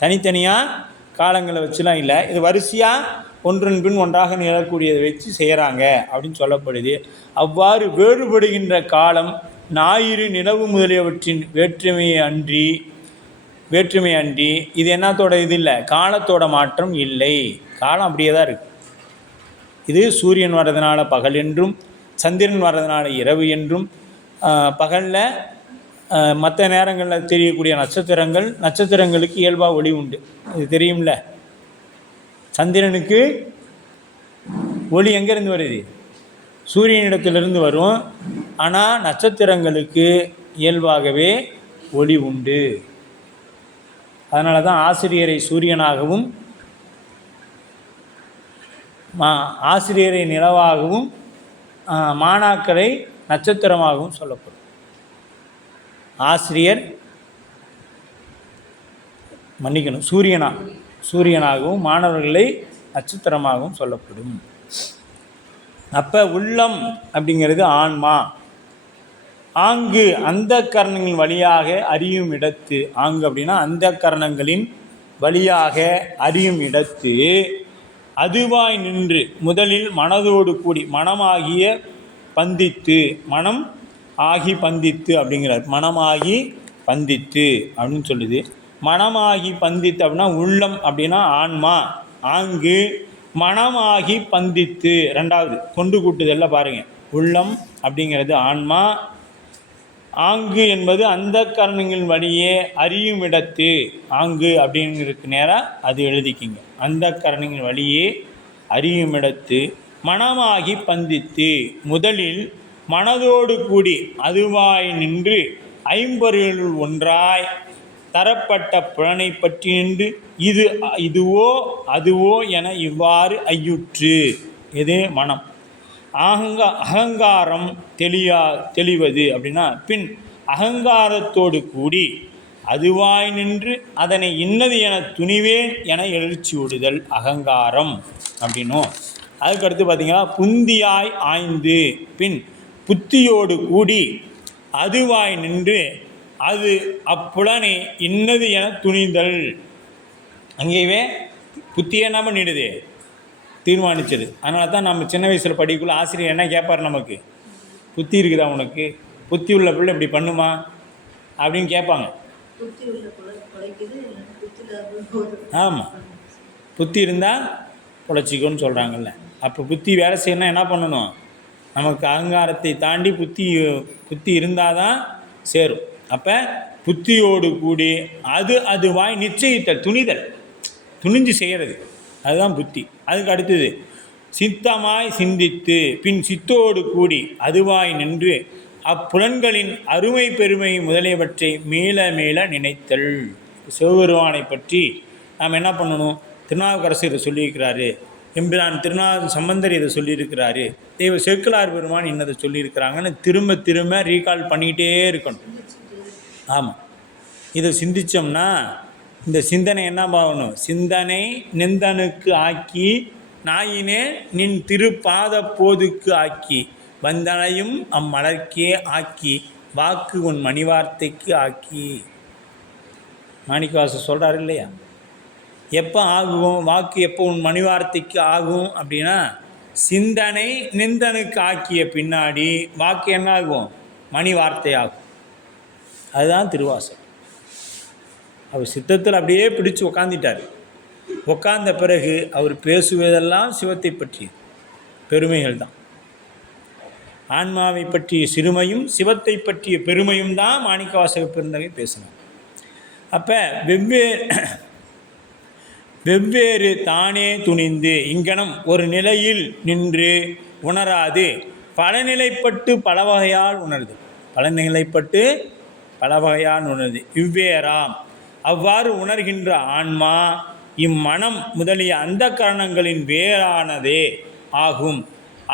தனித்தனியாக காலங்களை வச்சுலாம் இல்லை. இது வரிசையாக ஒன்றன் பின் ஒன்றாக நிகழக்கூடியதை வச்சு செய்கிறாங்க அப்படின்னு சொல்லப்படுது. அவ்வாறு வேறுபடுகின்ற காலம் ஞாயிறு நிலவு முதலியவற்றின் வேற்றுமை அன்றி இது என்னத்தோட இது இல்லை, காலத்தோட மாற்றம் இல்லை. காலம் அப்படியே தான் இருக்குது. இது சூரியன் வர்றதுனால பகல் என்றும் சந்திரன் வர்றதுனால இரவு என்றும் பகலில் மற்ற நேரங்களில் தெரியக்கூடிய நட்சத்திரங்களுக்கு இயல்பாக ஒளி உண்டு. இது தெரியும்ல, சந்திரனுக்கு ஒளி எங்கேருந்து வருது? சூரியனிடத்திலிருந்து வரும். ஆனால் நட்சத்திரங்களுக்கு இயல்பாகவே ஒளி உண்டு. அதனால தான் ஆசிரியரை சூரியனாகவும் ஆசிரியரை நிலவாகவும் மாணாக்கரை நட்சத்திரமாகவும் சொல்லப்படும். ஆசிரியர் மன்னிக்கணும் சூரியனாகவும் மாணவர்களை நட்சத்திரமாகவும் சொல்லப்படும். அப்போ உள்ளம் அப்படிங்கிறது ஆன்மா. ஆங்கு அந்த கரணங்களின் வழியாக அறியும் இடத்து, ஆங்கு அப்படின்னா அந்த கரணங்களின் வழியாக அறியும் இடத்து அதுவாய் நின்று முதலில் மனதோடு கூடி மனமாகிய பந்தித்து, மனம் ஆகி பந்தித்து அப்படிங்கிறார். மனமாகி பந்தித்து அப்படின்னு சொல்லுது. மனமாகி பந்தித்து அப்படின்னா உள்ளம் அப்படின்னா ஆன்மா. ஆங்கு மனமாகி பந்தித்து, ரெண்டாவது கொண்டு கூட்டுதல்ல பாருங்கள். உள்ளம் அப்படிங்கிறது ஆன்மா, ஆங்கு என்பது அந்த கரணங்களின் வழியே அறியும் இடத்து. ஆங்கு அப்படிங்கிறதுக்கு நேராக அது எழுதிக்கிங்க. அந்த கரணங்களின் வழியே அறியும் இடத்து மனமாகி பந்தித்து முதலில் மனதோடு கூடி அதுவாய் நின்று ஐம்பொருளுள் ஒன்றாய் தரப்பட்ட புலனை பற்றி நின்று இது இதுவோ அதுவோ என இவ்வாறு ஐயுற்று. இது மனம். அகங்காரம் தெளிவது அப்படின்னா பின் அகங்காரத்தோடு கூடி அதுவாய் நின்று அதனை இன்னது என துணிவேன் என எழுச்சி விடுதல் அகங்காரம் அப்படின்னும். அதுக்கடுத்து பார்த்திங்கன்னா புந்தியாய் ஆய்ந்து பின் புத்தியோடு கூடி அதுவாய் நின்று அது அப்புலனை இன்னது என துணிதல். அங்கேயே புத்தியை என்ன பண்ணிடுது? தீர்மானிச்சது. அதனால தான் நம்ம சின்ன வயசில் படிக்குள்ள ஆசிரியர் என்ன கேட்பார்? நமக்கு புத்தி இருக்குதா உனக்கு? புத்தி உள்ள பிள்ளை இப்படி பண்ணுமா அப்படின்னு கேட்பாங்க. ஆமாம், புத்தி இருந்தால் உழைச்சிக்கோன்னு சொல்கிறாங்கல்ல. அப்போ புத்தி வேலை செய்யணும்னா என்ன பண்ணணும்? நமக்கு அகங்காரத்தை தாண்டி புத்தி இருந்தால் தான் சேரும். அப்போ புத்தியோடு கூடி அதுவாய் நிச்சயித்தல், துணிஞ்சு செய்கிறது, அதுதான் புத்தி. அதுக்கு அடுத்தது சித்தமாய் சிந்தித்து பின் சித்தோடு கூடி அதுவாய் நின்று அப்புலன்களின் அருமை பெருமை முதலியவற்றை மேல மேல நினைத்தல். சிவபெருமானை பற்றி நாம் என்ன பண்ணணும்? திருநாவுக்கரசர் இதை சொல்லியிருக்கிறாரு, எம்பிரான் சம்பந்தர் இதை சொல்லியிருக்கிறாரு, தெய்வ செக்குலார் பெருமான் இன்னதை சொல்லியிருக்கிறாங்கன்னு திரும்ப திரும்ப ரீகால் பண்ணிக்கிட்டே இருக்கணும். ஆமாம், இதை சிந்தித்தோம்னா இந்த சிந்தனை என்ன ஆகணும்? சிந்தனை நிந்தனுக்கு ஆக்கி நாயினே நின் திருப்பாத போதுக்கு ஆக்கி வந்தனையும் அம்மலர்க்கே ஆக்கி வாக்கு உன் மணிவார்த்தைக்கு ஆக்கி. மாணிக்கவாசர் சொல்கிறார் இல்லையா? எப்போ ஆகும் வாக்கு? எப்போ உன் மணிவார்த்தைக்கு ஆகும் அப்படின்னா சிந்தனை நிந்தனுக்கு ஆக்கிய பின்னாடி வாக்கு என்ன ஆகும்? மணி வார்த்தை ஆகும். அதுதான் திருவாசகம். அவர் சித்தத்தில் அப்படியே பிடிச்சு உக்காந்துட்டார். உட்கார்ந்த பிறகு அவர் பேசுவதெல்லாம் சிவத்தை பற்றிய பெருமைகள் தான். ஆன்மாவை பற்றிய சிறுமையும் சிவத்தை பற்றிய பெருமையும் தான் மாணிக்கவாசக பெருந்தகை பேசினார். அப்போ வெவ்வேறு தானே துணிந்து இங்கனம் ஒரு நிலையில் நின்று உணராது பலநிலைப்பட்டு பலவகையால் உணருது. பலநிலைப்பட்டு பலவகையால் உணருது இவ்வேறாம். அவ்வாறு உணர்கின்ற ஆன்மா இம்மனம் முதலிய அந்த கரணங்களின் வேறானதே ஆகும்.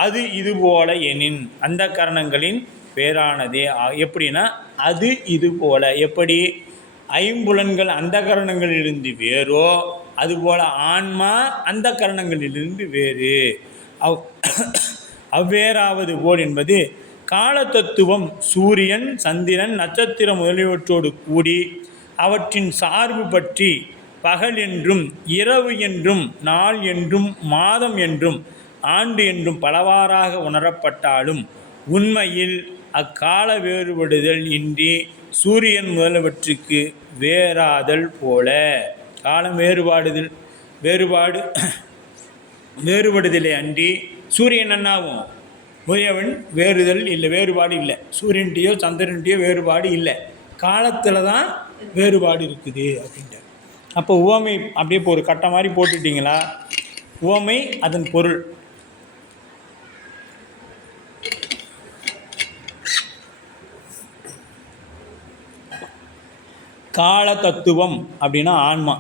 அது இதுபோல எனின் அந்த கரணங்களின் வேறானதே எப்படின்னா அது இது போல. எப்படி ஐம்புலன்கள் அந்த கரணங்களிலிருந்து வேறோ அதுபோல் ஆன்மா அந்த கரணங்களிலிருந்து வேறு. அவ்வேறாவது போல் என்பது கால தத்துவம் சூரியன் சந்திரன் நட்சத்திரம் முதலியவற்றோடு கூடி அவற்றின் சார்பு பற்றி பகல் என்றும் இரவு என்றும் நாள் என்றும் மாதம் என்றும் ஆண்டு என்றும் பலவாறாக உணரப்பட்டாலும் உண்மையில் அக்கால வேறுபடுதல் இன்றி சூரியன் முதலவற்றுக்கு வேறாதல் போல. காலம் வேறுபடுதலே அன்றி சூரியன் என்னாகும்? உரியவன் வேறுதல் இல்லை, வேறுபாடு இல்லை. சூரியன்கிட்டையோ சந்திரன்கிட்டையோ வேறுபாடு இல்லை, காலத்தில் தான் வேறுபாடு இருக்குது அப்படின்ட்டு. அப்போ உவமை அப்படியே இப்போ ஒரு கட்டம் மாதிரி போட்டுட்டிங்களா? உவமை அதன் பொருள். கால தத்துவம் அப்படின்னா ஆன்மா.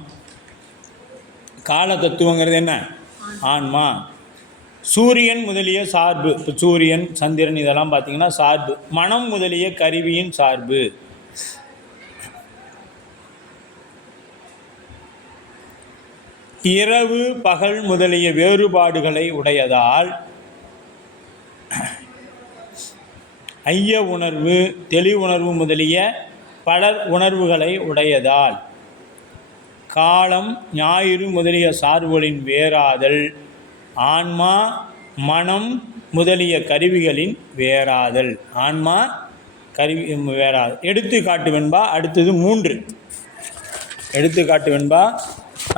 கால தத்துவங்கிறது என்ன? ஆன்மா. சூரியன் முதலிய சார்பு, இப்போ சூரியன் சந்திரன் இதெல்லாம் பார்த்திங்கன்னா சார்பு. மனம் முதலிய கருவியின் சார்பு. இரவு பகல் முதலிய வேறுபாடுகளை உடையதால் ஐய உணர்வு தெளிவுணர்வு முதலிய பல உணர்வுகளை உடையதால் காலம் ஞாயிறு முதலிய சார்புகளின் வேறாதல் ஆன்மா மனம் முதலிய கருவிகளின் வேறாதல். ஆன்மா கருவி வேறாதல். எடுத்துக்காட்டு வெண்பா. அடுத்தது 3. எடுத்துக்காட்டு வெண்பா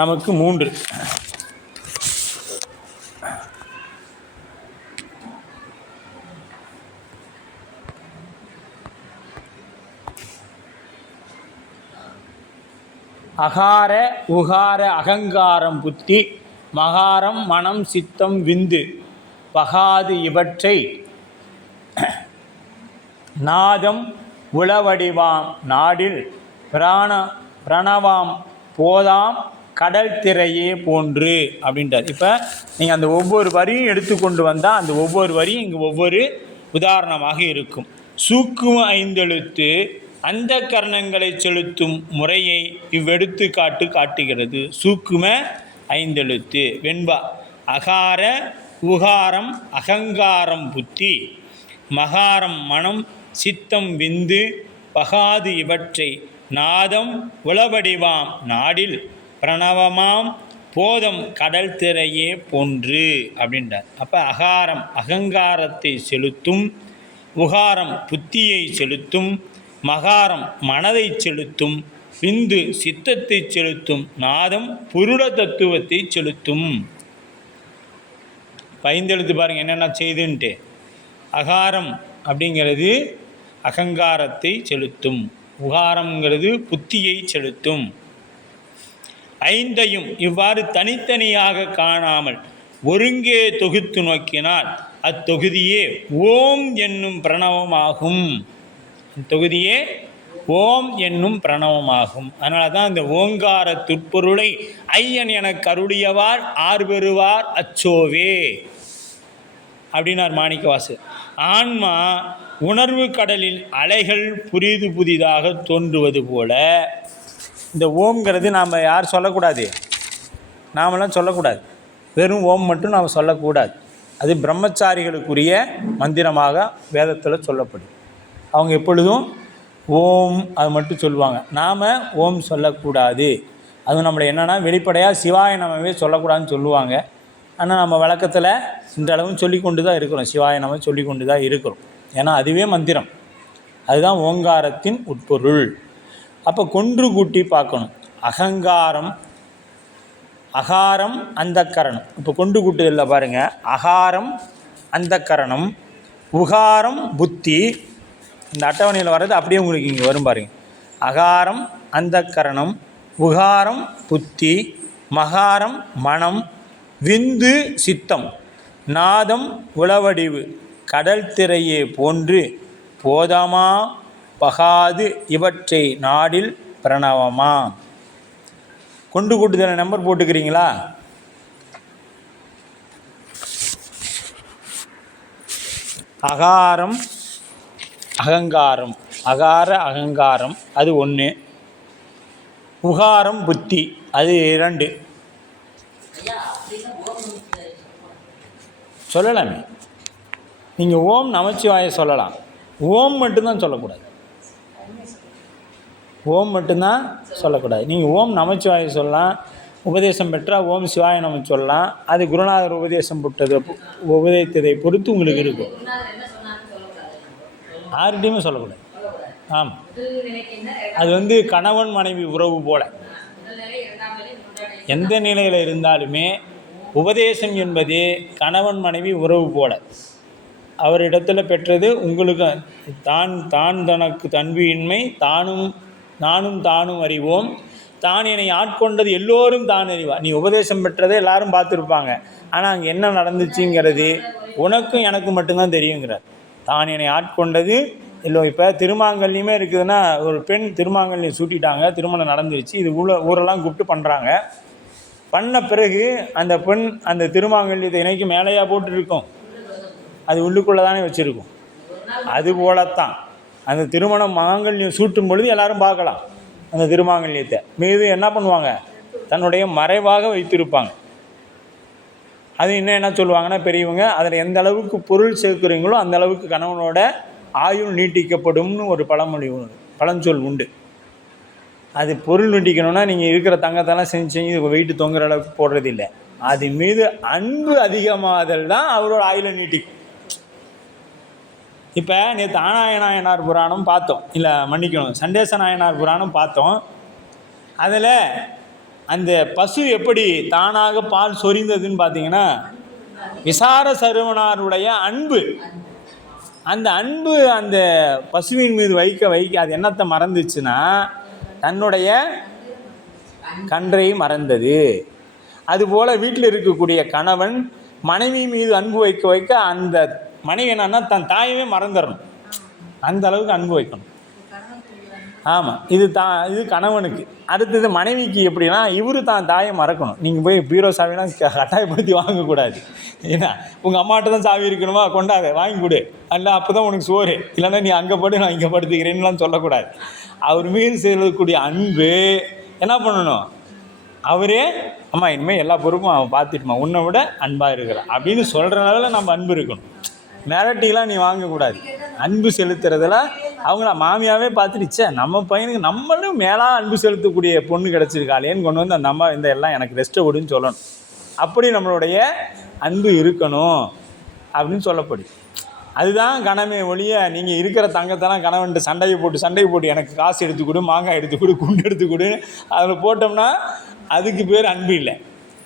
நமக்கு 3. அகார உகார அகங்காரம் புத்தி மகாரம் மனம் சித்தம் விந்து பகாது இவற்றை நாதம் உளவடிவாம் நாடில் பிரணவாம் போதாம் கடல் திரையே போன்று அப்படின்றார். இப்போ நீங்கள் அந்த ஒவ்வொரு வரியும் எடுத்துக்கொண்டு வந்தால் அந்த ஒவ்வொரு வரியும் இங்கே ஒவ்வொரு உதாரணமாக இருக்கும். சூக்கும 5 எழுத்து அந்த கரணங்களை செலுத்தும் முறையை இவ்வெடுத்துக்காட்டு காட்டுகிறது. சூக்கும 5 எழுத்து வெண்பா. அகார உகாரம் அகங்காரம் புத்தி மகாரம் மனம் சித்தம் விந்து பகாது இவற்றை நாதம் உளவடிவாம் நாடில் பிரணவமாம் போதம் கடல் திரையே போன்று அப்படின்றார். அப்போ அகாரம் அகங்காரத்தை செலுத்தும், உகாரம் புத்தியை செலுத்தும், மகாரம் மனதை செலுத்தும், விந்து சித்தத்தை செலுத்தும், நாதம் புருட தத்துவத்தை செலுத்தும். 5 எழுத்து பாருங்கள் என்னென்ன செய்துன்ட்டு. அகாரம் அப்படிங்கிறது அகங்காரத்தை செலுத்தும், உகாரம்ங்கிறது புத்தியை செலுத்தும். 5ஐயும் இவ்வாறு தனித்தனியாக காணாமல் ஒருங்கே தொகுத்து நோக்கினால் அத்தொகுதியே ஓம் என்னும் பிரணவமாகும். தொகுதியே ஓம் என்னும் பிரணவமாகும். அதனால தான் இந்த ஓங்கார துட்பொருளை ஐயன் என கருளியவார் ஆர்வெறுவார் அச்சோவே அப்படின்னார் மாணிக்கவாசு. ஆன்மா உணர்வு கடலில் அலைகள் புதிதாக தோன்றுவது போல இந்த ஓம்ங்கிறது நாம் யார் சொல்லக்கூடாது, நாமெல்லாம் சொல்லக்கூடாது. வெறும் ஓம் மட்டும் நாம் சொல்லக்கூடாது. அது பிரம்மச்சாரிகளுக்குரிய மந்திரமாக வேதத்தில் சொல்லப்படும். அவங்க எப்பொழுதும் ஓம் அது மட்டும் சொல்லுவாங்க. நாம் ஓம் சொல்லக்கூடாது. அதுவும் நம்மளை என்னென்னா வெளிப்படையாக சிவாய நமவே சொல்லக்கூடாதுன்னு சொல்லுவாங்க. ஆனால் நம்ம வழக்கத்தில் இந்த அளவும் சொல்லி கொண்டு தான் இருக்கிறோம். சிவாய நம சொல்லி கொண்டு தான் இருக்கிறோம். ஏன்னா அதுவே மந்திரம். அதுதான் ஓங்காரத்தின் உட்பொருள். அப்போ கொன்று கூட்டி பார்க்கணும். அகங்காரம் அகாரம் அந்த கரணம். இப்போ கொண்டு கூட்டுதலில் பாருங்கள், அகாரம் அந்த கரணம், உகாரம் புத்தி. இந்த அட்டவணையில் வர்றது அப்படியே உங்களுக்கு இங்கே வரும் பாருங்கள். அகாரம் அந்த கரணம், உகாரம் புத்தி, மகாரம் மனம், விந்து சித்தம், நாதம் உளவடிவு, கடல் திரையே போன்று போதமா பகாது இவற்றை நாடில் பிரணவமா. கொண்டு கூட்டுதல நம்பர் போட்டுக்கிறீங்களா? அகாரம் அகங்காரம், அகார அகங்காரம் அது 1, உகாரம் புத்தி அது 2. சொல்லலாமே, நீங்கள் ஓம் நமச்சிவாய சொல்லலாம். ஓம் மட்டும்தான் சொல்லக்கூடாது. ஓம் மட்டும்தான் சொல்லக்கூடாது. நீங்கள் ஓம் நமச்சிவாய சொல்லலாம். உபதேசம் பெற்றால் ஓம் சிவாய நம சொல்லலாம். அது குருநாதர் உபதேசம் உபதேசத்தை பொறுத்து உங்களுக்கு இருக்கும். யார்கிட்டையுமே சொல்லக்கூடாது. ஆமாம், அது கணவன் மனைவி உறவு போல். எந்த நிலையில் இருந்தாலுமே உபதேசம் என்பது கணவன் மனைவி உறவு போல. அவரிடத்தில் பெற்றது உங்களுக்கு தான் தனக்கு தன்பியின்மை நானும் தானும் அறிவோம், தான் என்னை ஆட்கொண்டது எல்லோரும் தான் அறிவார். நீ உபதேசம் பெற்றதை எல்லாரும் பார்த்துருப்பாங்க, ஆனால் அங்கே என்ன நடந்துச்சுங்கிறது உனக்கும் எனக்கும் மட்டும்தான் தெரியுங்கிறார். தான் என்னை ஆட்கொண்டது இல்லை இப்போ திருமாங்கல்யமே இருக்குதுன்னா ஒரு பெண் திருமாங்கல்யம் சூட்டிட்டாங்க, திருமணம் நடந்துருச்சு, இது ஊரெல்லாம் கூப்பிட்டு பண்ணுறாங்க. பண்ண பிறகு அந்த பெண் அந்த திருமாங்கல்யத்தை இணைக்கு மேலேயா போட்டுருக்கும், அது உள்ளுக்குள்ளே தானே வச்சுருக்கும். அதுபோலத்தான் அந்த திருமணம் மாங்கல்யம் சூட்டும் பொழுது எல்லோரும் பார்க்கலாம் அந்த திருமாங்கல்யத்தை. மீது என்ன பண்ணுவாங்க, தன்னுடைய மறைவாக வைத்திருப்பாங்க. அது இன்னும் என்ன சொல்லுவாங்கன்னா பெரியவங்க, அதில் எந்த அளவுக்கு பொருள் சேர்க்குறீங்களோ அந்த அளவுக்கு கணவனோட ஆயுள் நீட்டிக்கப்படும்னு ஒரு பழமொழி பழஞ்சொல் உண்டு. அது பொருள் நீட்டிக்கணும்னா நீங்கள் இருக்கிற தங்கத்தெல்லாம் செஞ்சு வெயிட்டு தொங்குற அளவுக்கு போடுறது இல்லை. அது மீது அன்பு அதிகமாதல் தான் அவரோட ஆயுளை நீட்டிக்கும். இப்போ நேற்று ஆனாய நாயனார் புராணம் பார்த்தோம், இல்லை மன்னிக்கணும், சண்டேச நாயனார் புராணம் பார்த்தோம். அதில் அந்த பசு எப்படி தானாக பால் சொரிந்ததுன்னு பார்த்தீங்கன்னா, விசார சருவனாருடைய அன்பு, அந்த அன்பு அந்த பசுவின் மீது வைக்க அது என்னத்தை மறந்துச்சுன்னா தன்னுடைய கன்றை மறந்தது. அதுபோல் வீட்டில் இருக்கக்கூடிய கணவன் மனைவி மீது அன்பு வைக்க அந்த மனைவி என்னன்னா தன் தாயவே மறந்துடணும், அந்த அளவுக்கு அன்பு வைக்கணும். ஆமாம், இது கணவனுக்கு. அடுத்தது மனைவிக்கு எப்படின்னா, இவரு தான் தாயை மறக்கணும். நீங்கள் போய் பீரோ சாவிலாம் கட்டாயப்படுத்தி வாங்கக்கூடாது. ஏன்னா உங்கள் அம்மாட்ட தான் சாவி இருக்கணுமா, கொண்டாத வாங்கி கொடு, அல்ல அப்போ தான் உனக்கு சோறு, இல்லைன்னா நீ அங்கே படு நான் இங்கே படுத்துக்கிறேன்னுலாம் சொல்லக்கூடாது. அவர் மீது செல்லக்கூடிய அன்பு என்ன பண்ணணும், அவரே அம்மா இனிமேல் எல்லா பொறுப்பும் அவன் பார்த்துட்டுமா, உன்னை விட அன்பாக இருக்கிறான் அப்படின்னு சொல்கிற அளவில் நம்ம அன்பு இருக்கணும். மிரட்டிலாம் நீ வாங்கக்கூடாது. அன்பு செலுத்துறதுல அவங்கள மாமியாவே பார்த்துடுச்சே நம்ம பையனுக்கு நம்மளும் மேலாக அன்பு செலுத்தக்கூடிய பொண்ணு கிடச்சிருக்காளேன்னு கொண்டு வந்து அந்த அம்மா இந்த எல்லாம் எனக்கு ரெஸ்ட்டை விடுன்னு சொல்லணும். அப்படி நம்மளுடைய அன்பு இருக்கணும் அப்படின்னு சொல்லப்படுது. அதுதான் கணமே ஒழிய நீங்கள் இருக்கிற தங்கத்தெல்லாம் கணவன்ட்டு சண்டையை போட்டு எனக்கு காசு எடுத்து கொடு, மாங்காய் எடுத்து கொடு, குண்டு எடுத்து கொடு, அதில் போட்டோம்னா அதுக்கு பேர் அன்பு இல்லை.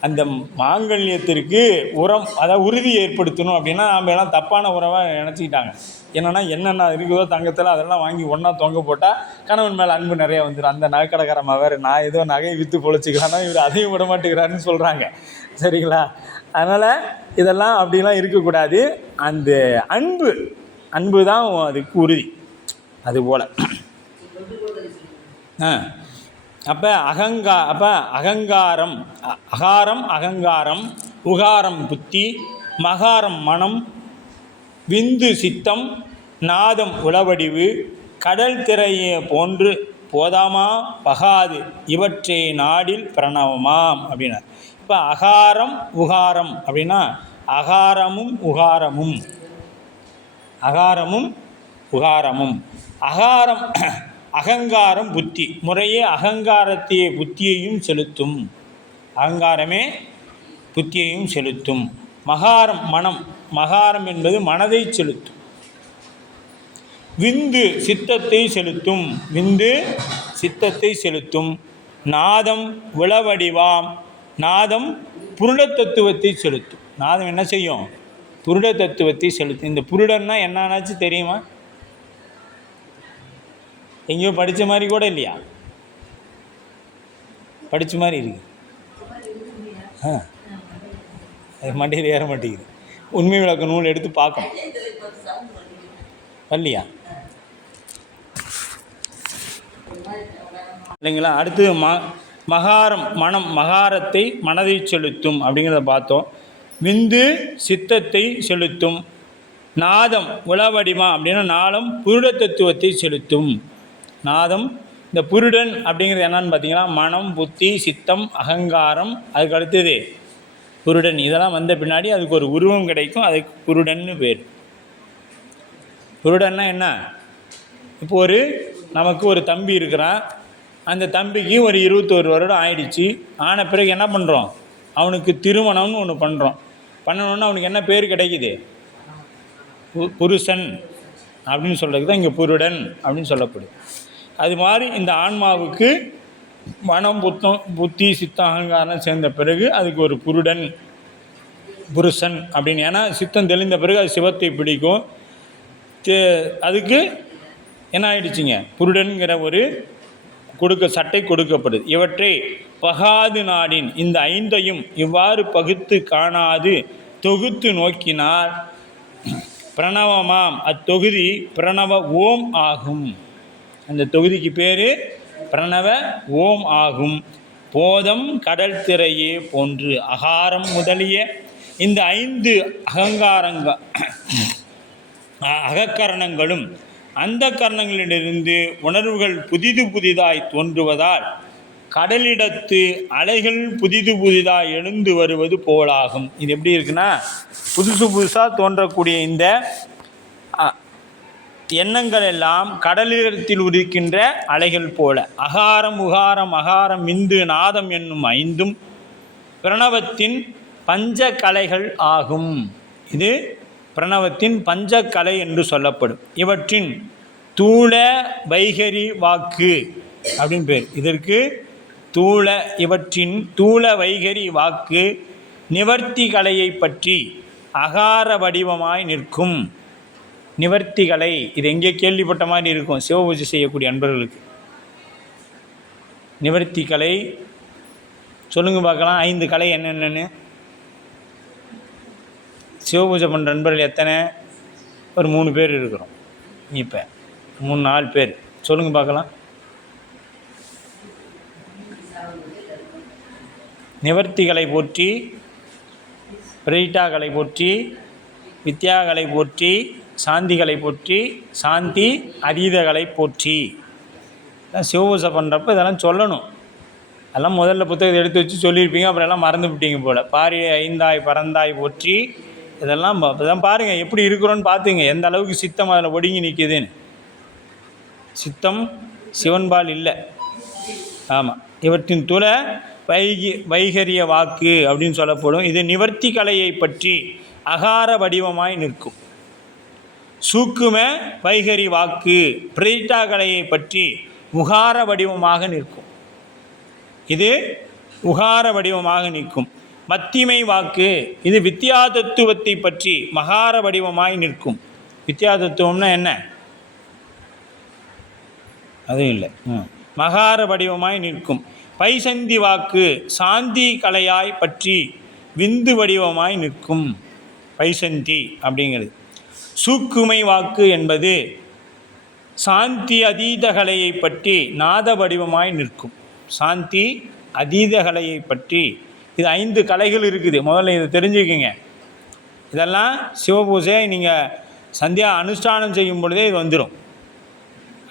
அந்த மாங்கல்யத்திற்கு உரம், அதாவது உறுதி ஏற்படுத்தணும் அப்படின்னா நம்ம எல்லாம் தப்பான உறவாக நினச்சிக்கிட்டாங்க. என்னென்ன இருக்குதோ தங்கத்தில் அதெல்லாம் வாங்கி ஒன்றா தொங்க போட்டால் கணவன் மேலே அன்பு நிறையா வந்துடும். அந்த நகைக்கடைக்காரம்மா வேறு நான் ஏதோ நகையை விற்று பொழைச்சிக்கலான்னா இவர் அதையும் விட மாட்டேங்கிறாருன்னு சொல்கிறாங்க. சரிங்களா? அதனால் இதெல்லாம் அப்படிலாம் இருக்கக்கூடாது. அந்த அன்பு தான் அதுக்கு உறுதி. அதுபோல் அப்போ அகங்காரம், அகங்காரம், உகாரம் புத்தி, மகாரம் மனம், விந்து சித்தம், நாதம் உளவடிவு, கடல் திரையை போன்று போதாமா பகாது இவற்றை நாடில் பிரணவமாம் அப்படின்னா. இப்போ அகாரம் உகாரம் அப்படின்னா அகாரமும் உகாரமும் அகாரம் அகங்காரம் புத்தி, முறையே அகங்காரத்தையே புத்தியையும் செலுத்தும், அகங்காரமே புத்தியையும் செலுத்தும். மகாரம் மனம், மகாரம் என்பது மனதை செலுத்தும். விந்து சித்தத்தை செலுத்தும். நாதம் விளவடிவாம், நாதம் புருட தத்துவத்தை செலுத்தும். நாதம் என்ன செய்யும், புருட தத்துவத்தை செலுத்தும். இந்த புருடன்னா என்னாச்சு தெரியுமா? எங்கேயோ படித்த மாதிரி கூட இல்லையா? படித்த மாதிரி இருக்குது. அது மண்டையில் ஏற மாட்டேங்குது. உண்மை விளக்க நூல் எடுத்து பார்க்கணும் இல்லையா? இல்லைங்களா? அடுத்து மகாரம் மனம், மகாரத்தை மனதை செலுத்தும் அப்படிங்கிறத பார்த்தோம். விந்து சித்தத்தை செலுத்தும். நாதம் உளவடிமா அப்படின்னா நாளம் புருட தத்துவத்தை செலுத்தும். நாதம், இந்த புருடன் அப்படிங்கிறது என்னன்னு பார்த்தீங்கன்னா மனம், புத்தி, சித்தம், அகங்காரம், அதுக்கு அடுத்தது புருடன். இதெல்லாம் வந்த பின்னாடி அதுக்கு ஒரு உருவம் கிடைக்கும், அதுக்கு புருடன்னு பேர். புருடன்னா என்ன? இப்போ நமக்கு ஒரு தம்பி இருக்கிறான், அந்த தம்பிக்கு ஒரு 21 வருடம் ஆயிடுச்சு. ஆன பிறகு என்ன பண்ணுறோம், அவனுக்கு திருமணம்னு ஒன்று பண்ணணுன்னா அவனுக்கு என்ன பேர் கிடைக்குது? புருஷன் அப்படின்னு சொல்கிறதுக்கு தான் இங்கே புருடன் அப்படின்னு சொல்லப்படுது. அது மாதிரி இந்த ஆன்மாவுக்கு மனம், புத்தி, சித்தம், அகங்காரம் சேர்ந்த பிறகு அதுக்கு ஒரு புருஷன் அப்படின்னு. ஏன்னா சித்தம் தெளிந்த பிறகு அது சிவத்தை பிடிக்கும். அதுக்கு என்ன ஆயிடுச்சுங்க, புருடன்கிற ஒரு சட்டை கொடுக்கப்படுது. இவற்றை பகாது நாடின், இந்த 5ஐயும் இவ்வாறு பகுத்து காணாது தொகுத்து நோக்கினால் பிரணவமாம் அத்தொகுதி பிரணவ ஓம் ஆகும். அந்த தொகுதிக்கு பேர் பிரணவ ஓம் ஆகும். போதம் கடல் திரையே போன்று அகாரம் முதலிய இந்த 5 அகக்கரணங்களும் அந்த கரணங்களிலிருந்து உணர்வுகள் புதிதாய் தோன்றுவதால் கடலிடத்து அலைகள் புதிதாய் எழுந்து வருவது போலாகும். இது எப்படி இருக்குன்னா, புதுசாக தோன்றக்கூடிய இந்த எண்ணங்கள் எல்லாம் கடலிடத்தில் உதிக்கின்ற அலைகள் போல. அகாரம் உகாரம் அகாரம் விந்து நாதம் என்னும் 5ம் பிரணவத்தின் பஞ்சகலைகள் ஆகும். இது பிரணவத்தின் பஞ்சகலை என்று சொல்லப்படும். இவற்றின் தூள வைகரி வாக்கு அப்படின்னு பேர். இதற்கு இவற்றின் தூள வைகரி வாக்கு நிவர்த்தி கலையை பற்றி அகார வடிவமாய் நிற்கும். நிவர்த்தி கலை இது எங்கே கேள்விப்பட்ட மாதிரி இருக்கும் சிவபூஜை செய்யக்கூடிய அன்பர்களுக்கு. நிவர்த்தி கலை சொல்லுங்க பார்க்கலாம். 5 கலை என்னென்னு சிவபூஜை பண்ணுற நண்பர்கள் எத்தனை? ஒரு 3 பேர் இருக்கிறோம். இப்போ 3-4 பேர் சொல்லுங்க பார்க்கலாம். நிவர்த்திகளை போற்றி, பிரீட்டாகளை போற்றி, வித்யாகளை போற்றி, சாந்திகளை போற்றி, சாந்தி அதீதகளை போற்றி. சிவபூஜை பண்ணுறப்ப இதெல்லாம் சொல்லணும். அதெல்லாம் முதல்ல புத்தகத்தை எடுத்து வச்சு சொல்லியிருப்பீங்க, அப்புறம் எல்லாம் மறந்து விட்டீங்க போல். பாரி ஐந்தாய் பறந்தாய் போற்றி, இதெல்லாம் பாருங்கள் எப்படி இருக்கிறோன்னு பார்த்துங்க, எந்த அளவுக்கு சித்தம் அதில் ஒடுங்கி நிற்கிதுன்னு. சித்தம் சிவன்பால் இல்லை. ஆமாம், இவற்றின் துளை வைகரிய வாக்கு அப்படின்னு சொல்லப்படும். இது நிவர்த்தி கலையை பற்றி அகார வடிவமாய் நிற்கும். சூக்கும வைகரி வாக்கு பிரீட்டா கலையை பற்றி உகார வடிவமாக நிற்கும். இது உகார வடிவமாக நிற்கும். மத்திமை வாக்கு இது வித்யா தத்துவத்தை பற்றி மகார வடிவமாய் நிற்கும். வித்யா தத்துவம்னா என்ன? அதுவும் இல்லை, மகார வடிவமாய் நிற்கும். பைசந்தி வாக்கு சாந்தி கலையாய் பற்றி விந்து வடிவமாய் நிற்கும். பைசந்தி அப்படிங்கிறது. சூக்குமை வாக்கு என்பது சாந்தி அதீத கலையை பற்றி நாத வடிவமாய் நிற்கும். சாந்தி அதீத கலையை பற்றி இது 5 கலைகள் இருக்குது. முதல்ல இதை தெரிஞ்சுக்கிங்க. இதெல்லாம் சிவபூஜை நீங்கள் சந்தியா அனுஷ்டானம் செய்யும் பொழுதே இது வந்துடும்.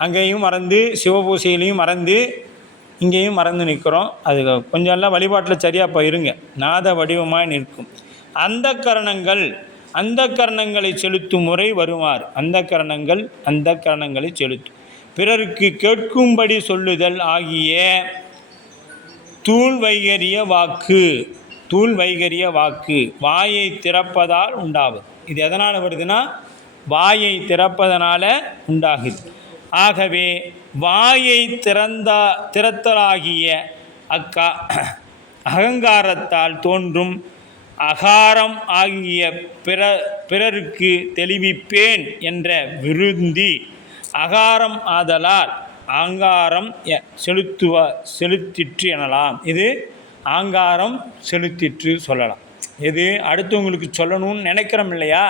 அங்கேயும் மறந்து சிவபூஜையிலையும் மறந்து இங்கேயும் மறந்து நிற்கிறோம். அது கொஞ்சம் எல்லாம் வழிபாட்டில் சரியாக போயிருங்க. நாத வடிவமாய் நிற்கும். அந்த கரணங்களை செலுத்தும் முறை வருமாறு. அந்த கரணங்களை செலுத்தும் பிறருக்கு கேட்கும்படி சொல்லுதல் ஆகிய தூள் வைகரிய வாக்கு வாயை திறப்பதால் உண்டாவது. இது எதனால் வருதுன்னா, வாயை திறப்பதனால உண்டாகுது. ஆகவே வாயை திறத்தலாகிய அகங்காரத்தால் தோன்றும் அகாரம் ஆகிய பிறருக்கு தெளிவிப்பேன் என்ற விருந்தி அகாரம் ஆதலால் ஆங்காரம் செலுத்திற்று எனலாம். இது ஆங்காரம் செலுத்திற்று சொல்லலாம். இது அடுத்தவங்களுக்கு சொல்லணும்னு நினைக்கிறோம் இல்லையா,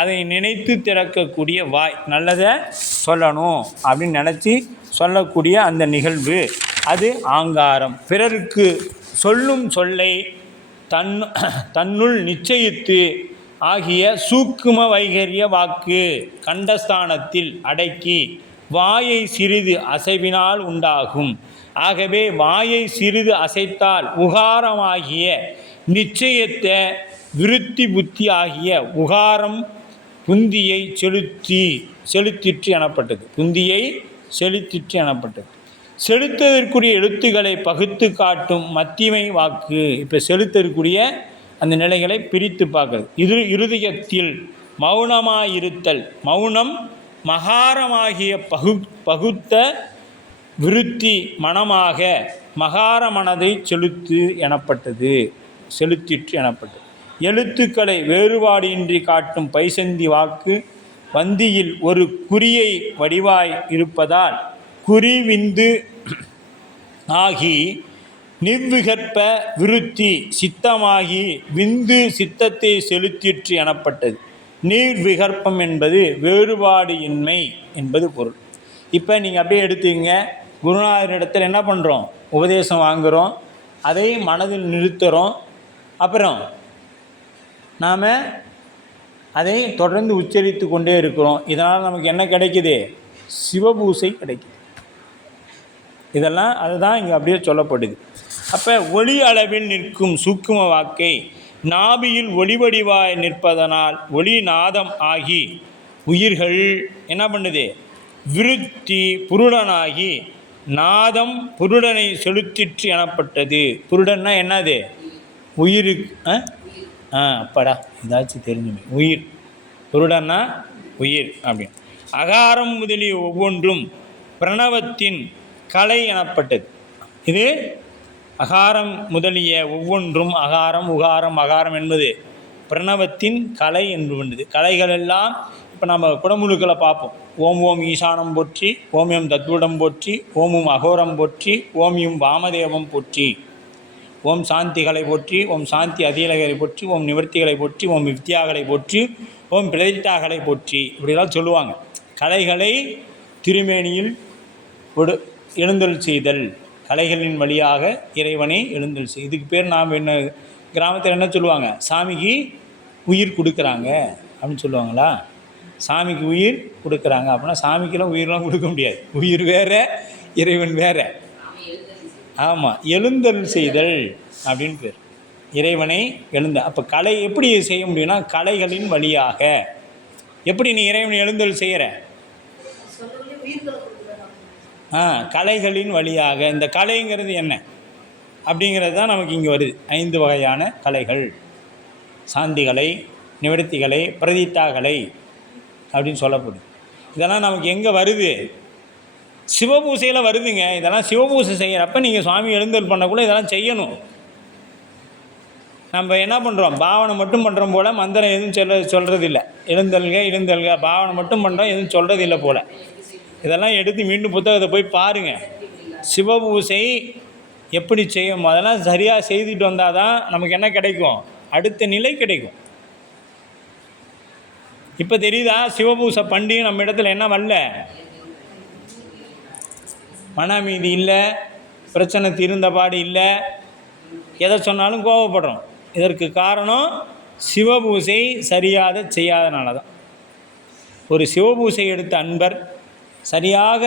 அதை நினைத்து திறக்கக்கூடிய வாய், நல்லதை சொல்லணும் அப்படின்னு நினச்சி சொல்லக்கூடிய அந்த நிகழ்வு அது ஆங்காரம். பிறருக்கு சொல்லும் சொல்லை தன்னுள் நிச்சயித்து ஆகிய சூக்கும வைகரிய வாக்கு கண்டஸ்தானத்தில் அடக்கி வாயை சிறிது அசைவினால் உண்டாகும். ஆகவே வாயை சிறிது அசைத்தால் உகாரமாகிய நிச்சயத்தை விருத்தி புத்தி ஆகிய உகாரம் புந்தியை செலுத்திற்று எனப்பட்டது. புந்தியை செலுத்திற்று எனப்பட்டது. செலுத்ததற்குரிய எழுத்துக்களை பகுத்து காட்டும் மத்திமை வாக்கு. இப்போ செலுத்தற்குரிய அந்த நிலைகளை பிரித்து பார்க்குறது. இருதயத்தில் மௌனமாயிருத்தல். மௌனம் மகாரமாகிய பகுத்த விருத்தி மனமாக மகார மனதை செலுத்திற்று எனப்பட்டது. எழுத்துக்களை வேறுபாடின்றி காட்டும் பைசந்தி வாக்கு வந்தியில் ஒரு குறியை வடிவாய் இருப்பதால் குறிவிந்து ஆகி நிவ்விகற்ப விருத்தி சித்தமாகி விந்து சித்தத்தை செலுத்திற்று எனப்பட்டது. நீர் விகற்பம் என்பது வேறுபாடு இன்மை என்பது பொருள். இப்போ நீங்கள் அப்படியே எடுத்துங்க, குருநாதரிடத்தில் என்ன பண்ணுறோம், உபதேசம் வாங்குகிறோம், அதை மனதில் நிறுத்துகிறோம், அப்புறம் நாம் அதை தொடர்ந்து உச்சரித்து கொண்டே இருக்கிறோம். இதனால் நமக்கு என்ன கிடைக்குது, சிவபூசை கிடைக்குது. இதெல்லாம் அதுதான் இங்கே அப்படியே சொல்லப்படுது. அப்போ ஒளி அளவில் நிற்கும் சூக்கும வாக்கை நாபியில் ஒளிவடிவாய் நிற்பதனால் ஒளி நாதம் ஆகி உயிர்கள் என்ன பண்ணுது, விருத்தி புருடனாகி நாதம் புருடனை செலுத்திற்று எனப்பட்டது. புருடன்னா என்னது, உயிருக்கு அப்படா ஏதாச்சும் தெரிஞ்சுமே, உயிர், புருடன்னா உயிர் அப்படின்னு. அகாரம் முதலிய ஒவ்வொன்றும் பிரணவத்தின் கலை எனப்பட்டது. இது அகாரம் முதலிய ஒவ்வொன்றும், அகாரம் உகாரம் அகாரம் என்பது பிரணவத்தின் கலை என்பது. கலைகள் எல்லாம் இப்போ நம்ம குடமுழுக்களை பார்ப்போம். ஓம் ஓம் ஈசானம் போற்றி, ஓம் எம் தத்வடம் போற்றி, ஓமும் அகோரம் போற்றி, ஓமியும் வாமதேவம் போற்றி, ஓம் சாந்திகளை போற்றி, ஓம் சாந்தி அதீலகளை போற்றி, ஓம் நிவர்த்திகளை போற்றி, ஓம் வித்யாகளை போற்றி, ஓம் பிரதிட்டாகளை போற்றி, இப்படிலாம் சொல்லுவாங்க. கலைகளை திருமேனியில் எழுந்தல் செய்தல், கலைகளின் வழியாக இறைவனை எழுந்தல் செய். இதுக்கு பேர் நாம் என்ன கிராமத்தில் என்ன சொல்லுவாங்க, சாமிக்கு உயிர் கொடுக்குறாங்க அப்படின்னு சொல்லுவாங்களா. சாமிக்கு உயிர் கொடுக்குறாங்க அப்படின்னா சாமிக்கெல்லாம் உயிரெலாம் கொடுக்க முடியாது. உயிர் வேறு, இறைவன் வேறு. ஆமாம், எழுந்தல் செய்தல் அப்படின்னு பேர், இறைவனை எழுந்த. அப்போ கலை எப்படி செய்ய முடியும்னா கலைகளின் வழியாக. எப்படி நீ இறைவனை எழுந்தல் செய்கிற, கலைகளின் வழியாக. இந்த கலைங்கிறது என்ன அப்படிங்கிறது தான் நமக்கு இங்கே வருது. 5 வகையான கலைகள், சாந்திகளை, நிவர்த்திகளை, பிரதித்தாகளை அப்படின்னு சொல்லப்படுது. இதெல்லாம் நமக்கு எங்கே வருது, சிவபூசையில் வருதுங்க. இதெல்லாம் சிவபூசை செய்கிறப்ப நீங்கள் சுவாமி எழுந்தல் பண்ணக்குள்ள இதெல்லாம் செய்யணும். நம்ம என்ன பண்ணுறோம், பாவனை மட்டும் பண்ணுறோம் போல், மந்திரம் எதுவும் சொல்கிறதில்லை. எழுந்தல்க பாவனை மட்டும் பண்ணுறோம், எதுவும் சொல்கிறதில்லை போல். இதெல்லாம் எடுத்து மீண்டும் புத்தகத்தை போய் பாருங்கள். சிவபூசை எப்படி செய்யும், அதெல்லாம் சரியாக செய்துட்டு வந்தால் தான் நமக்கு என்ன கிடைக்கும், அடுத்த நிலை கிடைக்கும். இப்போ தெரியுதா, சிவபூசை பண்டிகை நம்ம இடத்துல என்ன வரல, மன அமைதி இல்லை, பிரச்சனை தீர்ந்தபாடு இல்லை, எதை சொன்னாலும் கோபப்படுறோம். இதற்கு காரணம் சிவபூசை சரியாக செய்யாதனால தான். ஒரு சிவபூசை எடுத்த அன்பர் சரியாக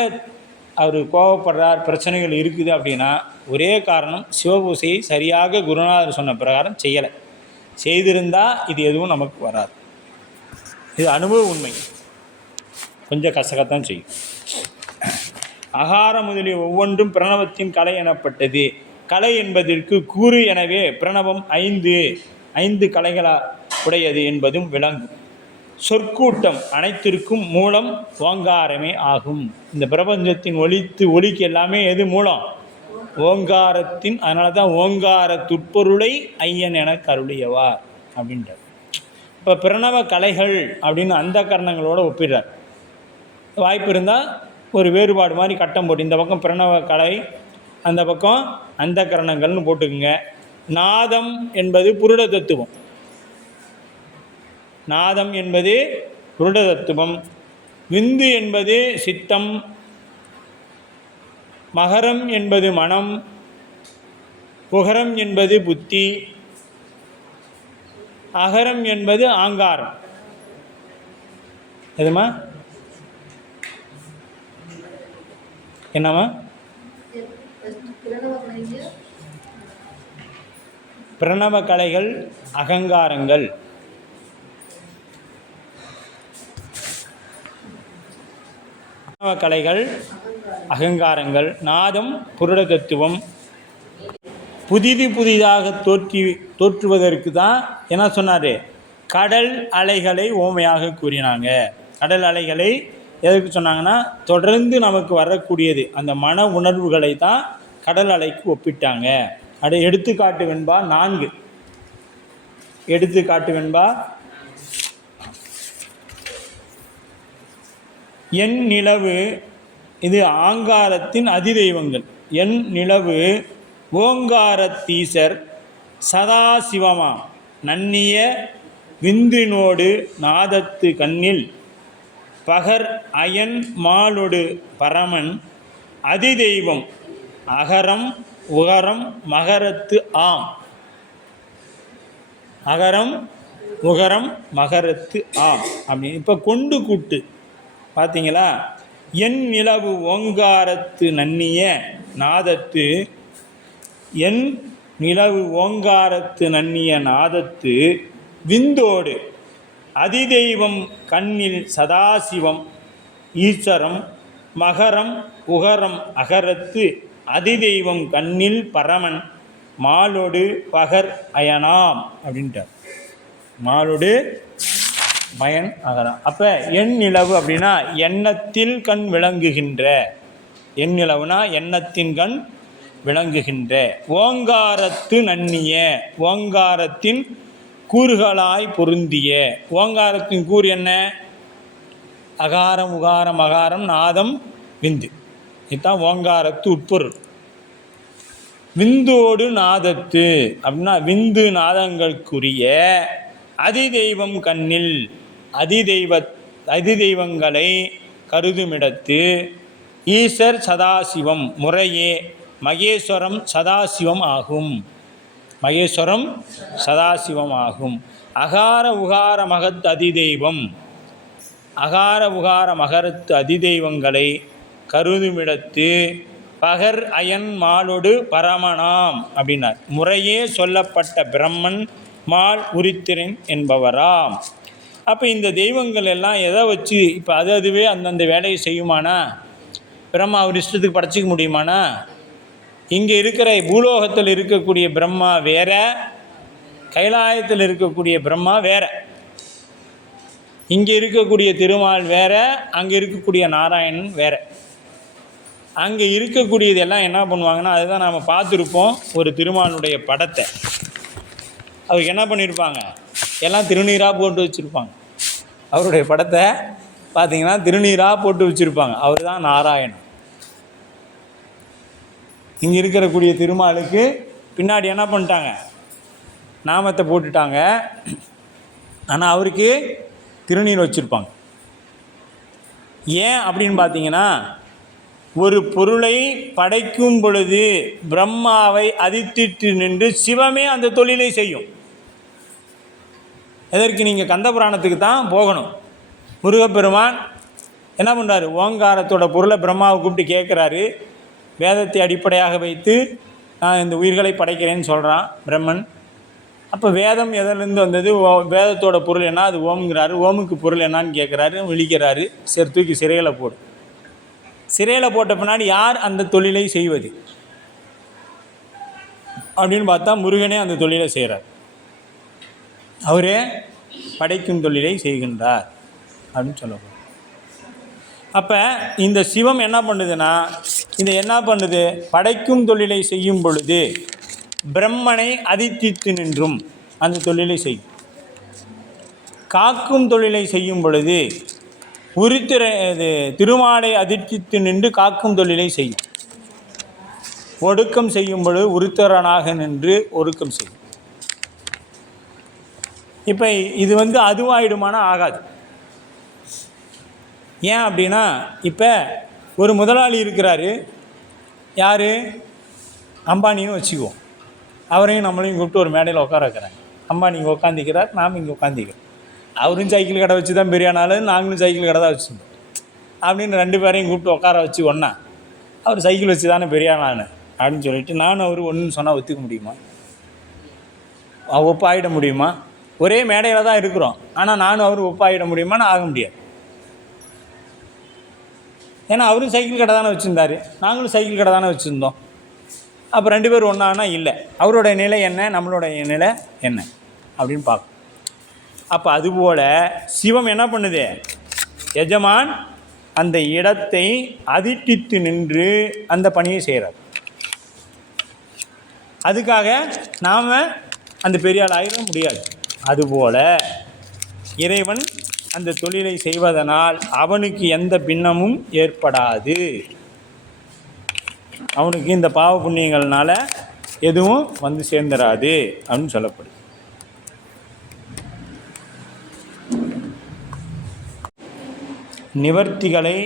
அவர் கோபப்படுறார், பிரச்சனைகள் இருக்குது அப்படின்னா ஒரே காரணம், சிவபூசையை சரியாக குருநாதர் சொன்ன பிரகாரம் செய்யலை. செய்திருந்தால் இது எதுவும் நமக்கு வராது. இது அனுபவ உண்மை, கொஞ்சம் கசகத்தான் செய்யும். அகாரம் முதலிய ஒவ்வொன்றும் பிரணவத்தின் கலை எனப்பட்டது. கலை என்பதற்கு கூறு. எனவே பிரணவம் 5 கலைகளா உடையது என்பதும் விளங்கும். சொற்கூட்டம் அனைத்திற்கும் மூலம் ஓங்காரமே ஆகும். இந்த பிரபஞ்சத்தின் ஒலிக்கு எல்லாமே எது மூலம், ஓங்காரத்தின். அதனால தான் ஓங்கார துட்பொருளை ஐயன் என கருளியவார் அப்படின்றார். இப்போ பிரணவ கலைகள் அப்படின்னு அந்த கரணங்களோடு ஒப்பிடுறார். வாய்ப்பு இருந்தால் ஒரு வேறுபாடு மாதிரி கட்டம் போட்டு இந்த பக்கம் பிரணவ கலை, அந்த பக்கம் அந்த கரணங்கள்னு போட்டுக்குங்க. நாதம் என்பது புருட தத்துவம். நாதம் என்பது புருட தத்துவம். விந்து என்பது சித்தம். மகரம் என்பது மனம். புகரம் என்பது புத்தி. அகரம் என்பது ஆங்காரம். எதுமா என்னம்மா, பிரணவ கலைகள் அகங்காரங்கள். பிரணவ கலைகள் அகங்காரங்கள். நாதம் புருட தத்துவம். புதிதாக தோற்றுவதற்கு தான் என்ன சொன்னார், கடல் அலைகளை ஓமையாக கூறினாங்க. கடல் அலைகளை எதற்கு சொன்னாங்கன்னா, தொடர்ந்து நமக்கு வரக்கூடியது அந்த மன உணர்வுகளை தான் கடல் அலைக்கு ஒப்பிட்டாங்க. அதை எடுத்துக்காட்டு வெண்பா 4. எடுத்துக்காட்டு வெண்பா, என் நிலவு, இது ஆங்காரத்தின் அதிதெய்வங்கள். என் நிலவு ஓங்காரத்தீசர் சதாசிவமா நன்னிய விந்தினோடு நாதத்து கண்ணில் பகர் அயன் மாலொடு பரமன் அதிதெய்வம் அகரம் உகரம் மகரத்து ஆம். அகரம் உகரம் மகரத்து ஆம் அப்படின்னு. இப்போ கொண்டு கூட்டு பார்த்தீங்களா? என் நிலவு ஓங்காரத்து நன்னிய நாதத்து, என் நிலவு ஓங்காரத்து நன்னிய நாதத்து விந்தோடு அதிதெய்வம் கண்ணில் சதாசிவம் ஈஸ்வரம் மகரம் உகரம் அகரத்து அதிதெய்வம் கண்ணில் பரமன் மாலோடு பகர் அயனாம் அப்படின்ட்டார். மாலோடு மயன் அகரம். அப்போ எண் நிலவு அப்படின்னா எண்ணத்தில் கண் விளங்குகின்ற, எண் நிலவுனா எண்ணத்தின் கண் விளங்குகின்ற, ஓங்காரத்து நன்னிய ஓங்காரத்தின் கூறுகளாய் பொருந்திய. ஓங்காரத்தின் கூறு என்ன? அகாரம் உகாரம் அகாரம் நாதம் விந்து. இதுதான் ஓங்காரத்து உட்பொருள். விந்தோடு நாதத்து அப்படின்னா விந்து நாதங்களுக்குரிய அதிதெய்வம் கண்ணில் அதிதெய்வங்களை கருதுமிடத்து ஈசர் சதாசிவம் முறையே மகேஸ்வரம் சதாசிவம் ஆகும். மகேஸ்வரம் சதாசிவம் ஆகும். அகார உகார மகத்து அதிதெய்வம், அகார உகார மகரத்து அதிதெய்வங்களை கருதுமிடத்து பகர் அயன் மாலொடு பரமனாம் அப்படின்னார். முறையே சொல்லப்பட்ட பிரம்மன் மால் உரித்திரன் என்பவராம். அப்போ இந்த தெய்வங்கள் எல்லாம் எதை வச்சு இப்போ அதுவே அந்தந்த வேலையை செய்யுமானா? பிரம்மா அவர் இஷ்டத்துக்கு படைச்சிக்க முடியுமானா? இங்கே இருக்கிற பூலோகத்தில் இருக்கக்கூடிய பிரம்மா வேற, கைலாயத்தில் இருக்கக்கூடிய பிரம்மா வேற. இங்கே இருக்கக்கூடிய திருமால் வேற, அங்கே இருக்கக்கூடிய நாராயணன் வேற. அங்கே இருக்கக்கூடியது எல்லாம் என்ன பண்ணுவாங்கன்னா, அதுதான் நாம் பார்த்துருப்போம். ஒரு திருமாலுடைய படத்தை அவருக்கு என்ன பண்ணியிருப்பாங்க, எல்லாம் திருநீராக போட்டு வச்சுருப்பாங்க. அவருடைய படத்தை பார்த்திங்கன்னா திருநீராக போட்டு வச்சுருப்பாங்க. அவர் தான் நாராயணன். இங்கே இருக்கக்கூடிய திருமாலுக்கு பின்னாடி என்ன பண்ணிட்டாங்க, நாமத்தை போட்டுட்டாங்க. ஆனால் அவருக்கு திருநீர் வச்சுருப்பாங்க. ஏன் அப்படின்னு பார்த்தீங்கன்னா, ஒரு பொருளை படைக்கும் பொழுது பிரம்மாவை அதித்திட்டு நின்று சிவமே அந்த தொழிலை செய்யும். எதற்கு? நீங்கள் கந்தபுராணத்துக்கு தான் போகணும். முருகப்பெருமான் என்ன பண்ணுறாரு, ஓங்காரத்தோட பொருளை பிரம்மாவை கூப்பிட்டு கேட்குறாரு. வேதத்தை அடிப்படையாக வைத்து நான் இந்த உயிர்களை படைக்கிறேன்னு சொல்கிறான் பிரம்மன். அப்போ வேதம் எதிலேருந்து வந்தது, வேதத்தோட பொருள் என்ன, அது ஓம்ங்கிறாரு. ஓமுக்கு பொருள் என்னான்னு கேட்குறாரு, விழிக்கிறாரு. சரி தூக்கி சிறையில் போடு. சிறையில் போட்ட பின்னாடி யார் அந்த தொழிலை செய்வது அப்படின்னு பார்த்தா முருகனே அந்த தொழிலை செய்கிறார். அவரே படைக்கும் தொழிலை செய்கின்றார் அப்படின்னு சொல்லப்போம். அப்போ இந்த சிவம் என்ன பண்ணுதுன்னா, இந்த என்ன பண்ணுது, படைக்கும் தொழிலை செய்யும் பொழுது பிரம்மனை அதித்தித்து நின்றும் அந்த தொழிலை செய்யும். காக்கும் தொழிலை செய்யும் பொழுது திருமாலை அதிர்ச்சித்து நின்று காக்கும் தொழிலை செய்யும். ஒடுக்கம் செய்யும் பொழுது உருத்திரனாக நின்று ஒடுக்கம் செய்யும். இப்போ இது அதுவாயிடுமானா ஆகாது. ஏன் அப்படின்னா, இப்போ ஒரு முதலாளி இருக்கிறாரு, யார், அம்பானின்னு வச்சுக்குவோம். அவரையும் நம்மளையும் கூப்பிட்டு ஒரு மேடையில் உட்கார வைக்கிறாங்க. அம்பானி இங்கே உட்காந்துக்கிறார், நாம் இங்கே உட்காந்துக்கிறோம். அவரும் சைக்கிள் கடை வச்சு தான் பெரிய நாள், நாங்களும் சைக்கிள் கடை தான் வச்சுருந்தோம் அப்படின்னு 2 பேரையும் கூப்பிட்டு உட்கார வச்சு ஒன்றா, அவர் சைக்கிள் வச்சு தானே பெரிய நாள் அப்படின்னு சொல்லிட்டு நானும் அவர் ஒன்றுன்னு சொன்னால் ஒத்துக்க முடியுமா? ஒப்பாயிட முடியுமா? ஒரே மேடையில் தான் இருக்கிறோம், ஆனால் நானும் அவர் ஒப்பாயிட முடியுமான்னு ஆக முடியாது. ஏன்னா அவரும் சைக்கிள் கடை தானே வச்சுருந்தார், நாங்களும் சைக்கிள் கடை தானே வச்சுருந்தோம். அப்போ 2 பேர் ஒன்றானா இல்லை, அவருடைய நிலை என்ன, நம்மளுடைய நிலை என்ன அப்படின்னு பார்க்கணும். அப்போ அதுபோல் சிவம் என்ன பண்ணுது, எஜமான் அந்த இடத்தை அதிட்டித்து நின்று அந்த பணியை செய்கிறார். அதுக்காக நாம் அந்த பெரிய ஆள் ஆகிட முடியாது. அதுபோல் இறைவன் அந்த தொழிலை செய்வதனால் அவனுக்கு எந்த பின்னமும் ஏற்படாது. அவனுக்கு இந்த பாவ புண்ணியங்கள்னால எதுவும் சேர்ந்துடாது அப்படின்னு சொல்லப்படுது. நிவர்த்திகளை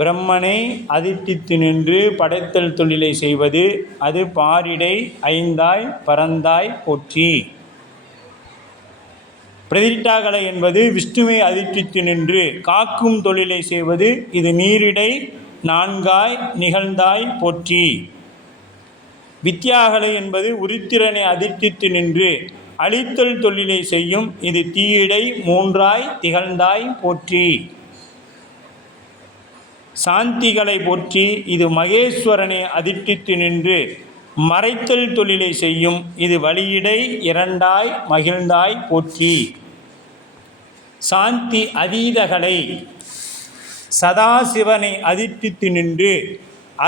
பிரம்மனை அதிட்டித்து நின்று படைத்தல் தொழிலை செய்வது அது பாரிடை ஐந்தாய் பரந்தாய் போற்றி. பிரதிட்டாகலை என்பது விஷ்ணுவை அதிட்டித்து நின்று காக்கும் தொழிலை செய்வது இது நீரிடை நான்காய் நிகழ்ந்தாய் போற்றி. வித்யாகலை என்பது உருத்திரனை அதிட்டித்து நின்று அழித்தல் தொழிலை செய்யும் இது தீயிடை மூன்றாய் திகழ்ந்தாய் போற்றி. சாந்திகளை போற்றி இது மகேஸ்வரனை அதிட்டித்து நின்று மறைத்தல் தொழிலை செய்யும் இது வழியிடை இரண்டாய் மகிழ்ந்தாய் போற்றி. சாந்தி அதீதகளை சதாசிவனை அதிட்டித்து நின்று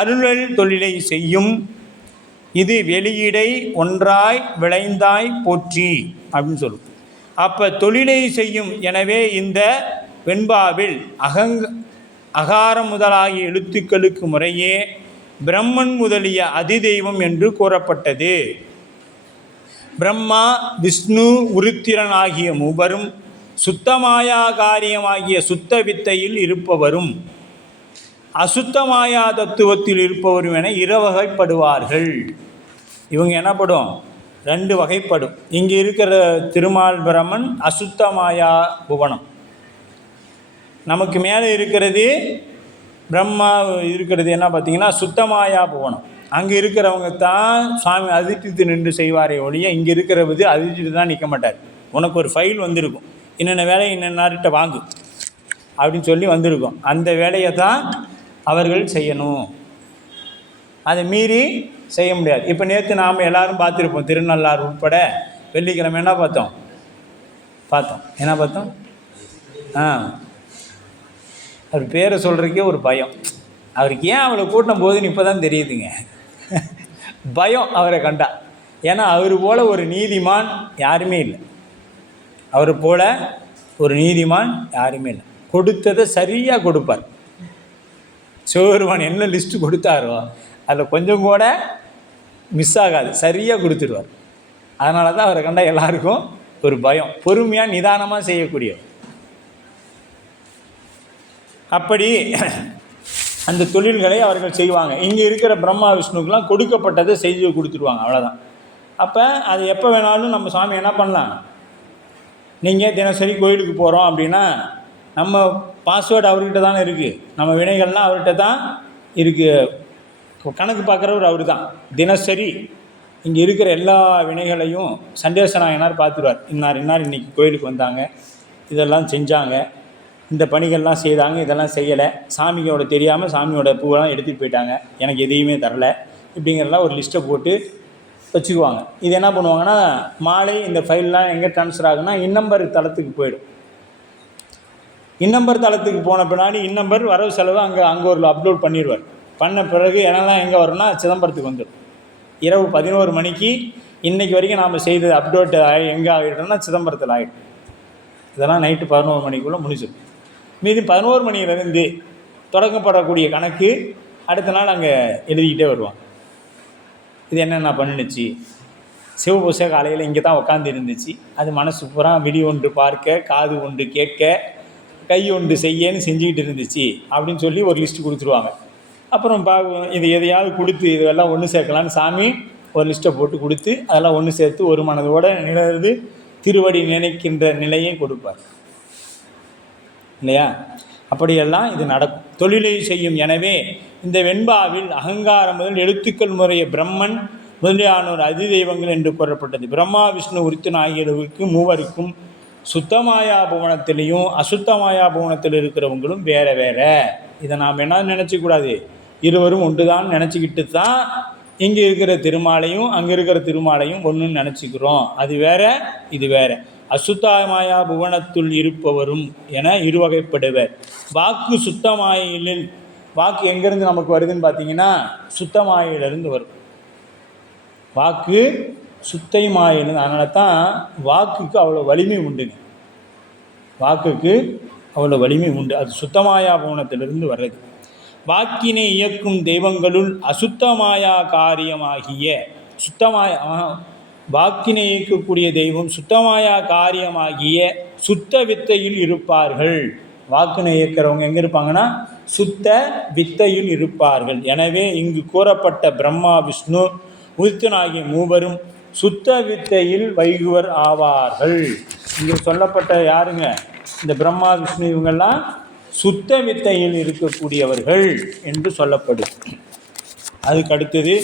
அருளல் தொழிலை செய்யும் இது வெளியிடை ஒன்றாய் விளைந்தாய் போற்றி அப்படின்னு சொல்லும். அப்போ தொழிலை செய்யும். எனவே இந்த வெண்பாவில் அகாரம் முதலாகிய எழுத்துக்களுக்கு முறையே பிரம்மன் முதலிய அதிதெய்வம் என்று கூறப்பட்டது. பிரம்மா விஷ்ணு உருத்திரன் ஆகிய மூவரும் சுத்தமாயா காரியமாகிய சுத்த வித்தையில் இருப்பவரும் அசுத்தமாயா தத்துவத்தில் இருப்பவரும் என வகைப்படுவார்கள். இவங்க என்னப்படும்? ரெண்டு வகைப்படும். இங்கே இருக்கிற திருமால் பிரம்மன் அசுத்தமாயா புவனம், நமக்கு மேலே இருக்கிறது பிரம்மா இருக்கிறது என்ன பார்த்தீங்கன்னா சுத்தமாயா புவனம். அங்கே இருக்கிறவங்க தான் சுவாமி அதிர்த்து நின்று செய்வாரே ஒழிய இங்கே இருக்கிறவது அதிர்ச்சிட்டு தான் நிற்க மாட்டார். உனக்கு ஒரு ஃபைல் வந்திருக்கும், என்னென்ன வேலையை என்னென்னார்கிட்ட வாங்கு அப்படின்னு சொல்லி வந்திருக்கும். அந்த வேலையை தான் அவர்கள் செய்யணும், அதை மீறி செய்ய முடியாது. இப்போ நேற்று நாம் எல்லோரும் பார்த்துருப்போம், திருநள்ளாறு உட்பட வெள்ளிக்கிழமை என்ன பார்த்தோம்? என்ன பார்த்தோம்? அவர் பேரை சொல்கிறதுக்கே ஒரு பயம். அவருக்கு ஏன் அவளை கூட்டம் போதுன்னு இப்போ தான் தெரியுதுங்க. பயம் அவரை கண்டா. ஏன்னா அவர் போல் ஒரு நீதிமான் யாருமே இல்லை. அவர் போல் ஒரு நீதிமான் யாருமே இல்லை. கொடுத்ததை சரியாக கொடுப்பார். சிவபெருமான் என்ன லிஸ்ட்டு கொடுத்தாரோ அதில் கொஞ்சம் கூட மிஸ் ஆகாது, சரியாக கொடுத்துடுவார். அதனால தான் அவரை கண்டா எல்லாருக்கும் ஒரு பயம். பொறுமையாக நிதானமாக செய்யக்கூடியவர். அப்படி அந்த தொழில்களை அவர்கள் செய்வாங்க. இங்கே இருக்கிற பிரம்மா விஷ்ணுக்கெலாம் கொடுக்கப்பட்டதை செய்து கொடுத்துருவாங்க, அவ்வளோதான். அப்போ அது எப்போ வேணாலும் நம்ம சுவாமி என்ன பண்ணலாம்? நீங்கள் தினசரி கோயிலுக்கு போகிறோம் அப்படின்னா நம்ம பாஸ்வேர்டு அவர்கிட்ட தானே இருக்குது, நம்ம வினைகள்லாம் அவர்கிட்ட தான் இருக்குது. கணக்கு பார்க்குறவர் அவர் தான். தினசரி இங்கே இருக்கிற எல்லா வினைகளையும் சண்டேசனாயனார் பார்த்துருவார். இன்னார் இன்றைக்கி கோயிலுக்கு வந்தாங்க, இதெல்லாம் செஞ்சாங்க, இந்த பணிகள்லாம் செய்தாங்க, இதெல்லாம் செய்யலை, சாமியோட தெரியாமல் சாமியோட பூவெல்லாம் எடுத்துகிட்டு போயிட்டாங்க, எனக்கு எதையுமே தரலை, இப்படிங்கிறலாம் ஒரு லிஸ்ட்டை போட்டு வச்சுக்குவாங்க. இது என்ன பண்ணுவாங்கன்னா மாலை இந்த ஃபைல்லாம் எங்கே ட்ரான்ஸ்ஃபர் ஆகுனா இன்னம்பர் தளத்துக்கு போயிடும். இன்னம்பர் தளத்துக்கு போன பின்னாடி இன்னம்பர் வரவு செலவு அங்கே ஒரு அப்லோட் பண்ணிடுவார். பண்ண பிறகு என்னெல்லாம் எங்கே வரும்னா சிதம்பரத்துக்கு வந்துடும். இரவு 11 மணிக்கு இன்றைக்கி வரைக்கும் நாம் செய்தது அப்லோட் எங்கே ஆகிட்டோம்னா சிதம்பரத்தில் ஆகிடும். இதெல்லாம் நைட்டு 11 மணிக்குள்ளே முடிச்சிடும். மீதி 11 மணியிலேருந்து தொடங்கப்படக்கூடிய கணக்கு அடுத்த நாள் அங்கே எழுதிக்கிட்டே வருவான். இது என்னென்ன பண்ணுச்சு? சிவபூசை காலையில் இங்கே தான் உட்காந்து இருந்துச்சு, அது மனசு பூரா விடி ஒன்று பார்க்க, காது ஒன்று கேட்க, கை ஒன்று செய்யன்னு செஞ்சுக்கிட்டு இருந்துச்சு அப்படின்னு சொல்லி ஒரு லிஸ்ட்டு கொடுத்துருவாங்க. அப்புறம் இது எதையாவது கொடுத்து இதெல்லாம் ஒன்று சேர்க்கலான்னு சாமி ஒரு லிஸ்ட்டை போட்டு கொடுத்து அதெல்லாம் ஒன்று சேர்த்து ஒரு மனதோடு நிலது திருவடி நினைக்கின்ற நிலையை கொடுப்பார் இல்லையா? அப்படியெல்லாம் இது நடக்கும். தொழிலை செய்யும். எனவே இந்த வெண்பாவில் அகங்காரம் முதல் எழுத்துக்கள் முறைய பிரம்மன் முதலியானோர் அதிதெய்வங்கள் என்று கூறப்பட்டது. பிரம்மா விஷ்ணு உருத்திரன் ஆகியவர்களுக்கு மூவருக்கும் சுத்தமாயா புவனத்திலையும் அசுத்தமாயா புவனத்தில் இருக்கிறவங்களும் வேறு வேறு. இதை நாம் என்ன நினச்சிக்கூடாது, இருவரும் ஒன்று தான் நினச்சிக்கிட்டு தான் இங்கே இருக்கிற திருமாலையும் அங்கே இருக்கிற திருமாலையும் ஒன்றுன்னு நினச்சிக்கிறோம். அது வேற இது வேறு. அசுத்தமாயா புவனத்துள் இருப்பவரும் என இருவகைப்படுவர். வாக்கு சுத்தமாயிலில், வாக்கு எங்கேருந்து நமக்கு வருதுன்னு பார்த்தீங்கன்னா சுத்தமாயிலிருந்து வரும். வாக்கு சுத்தை மாயிலிருந்து. அதனால தான் வாக்குக்கு அவ்வளோ வலிமை உண்டுங்க. வாக்குக்கு அவ்வளோ வலிமை உண்டு. அது சுத்தமாயா புவனத்திலிருந்து வர்றது. வாக்கினை இயக்கும் தெய்வங்களுள் அசுத்தமாயா காரியமாகிய வாக்கினை இயக்கக்கூடிய தெய்வம் சுத்தமாயா காரியமாகிய சுத்த வித்தையில் இருப்பார்கள். வாக்கினை இயக்கிறவங்க எங்கே இருப்பாங்கன்னா சுத்த வித்தையில் இருப்பார்கள். எனவே இங்கு கூறப்பட்ட பிரம்மா விஷ்ணு உதித்தன் ஆகிய மூவரும் சுத்த வித்தையில் வைகுவர் ஆவார்கள். இங்கு சொல்லப்பட்ட யாருங்க? இந்த பிரம்மா விஷ்ணு இவங்கெல்லாம் சுத்த வித்தையில் இருக்கக்கூடியவர்கள் என்று சொல்லப்படும். அதுக்கு அடுத்தது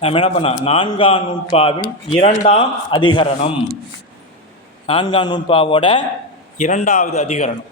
நம்ம என்ன பண்ணோம், 4ஆம் நூற்பாவின் 2ஆம் அதிகரணம். 4ஆம் நூற்பாவோட 2வது அதிகரணம்.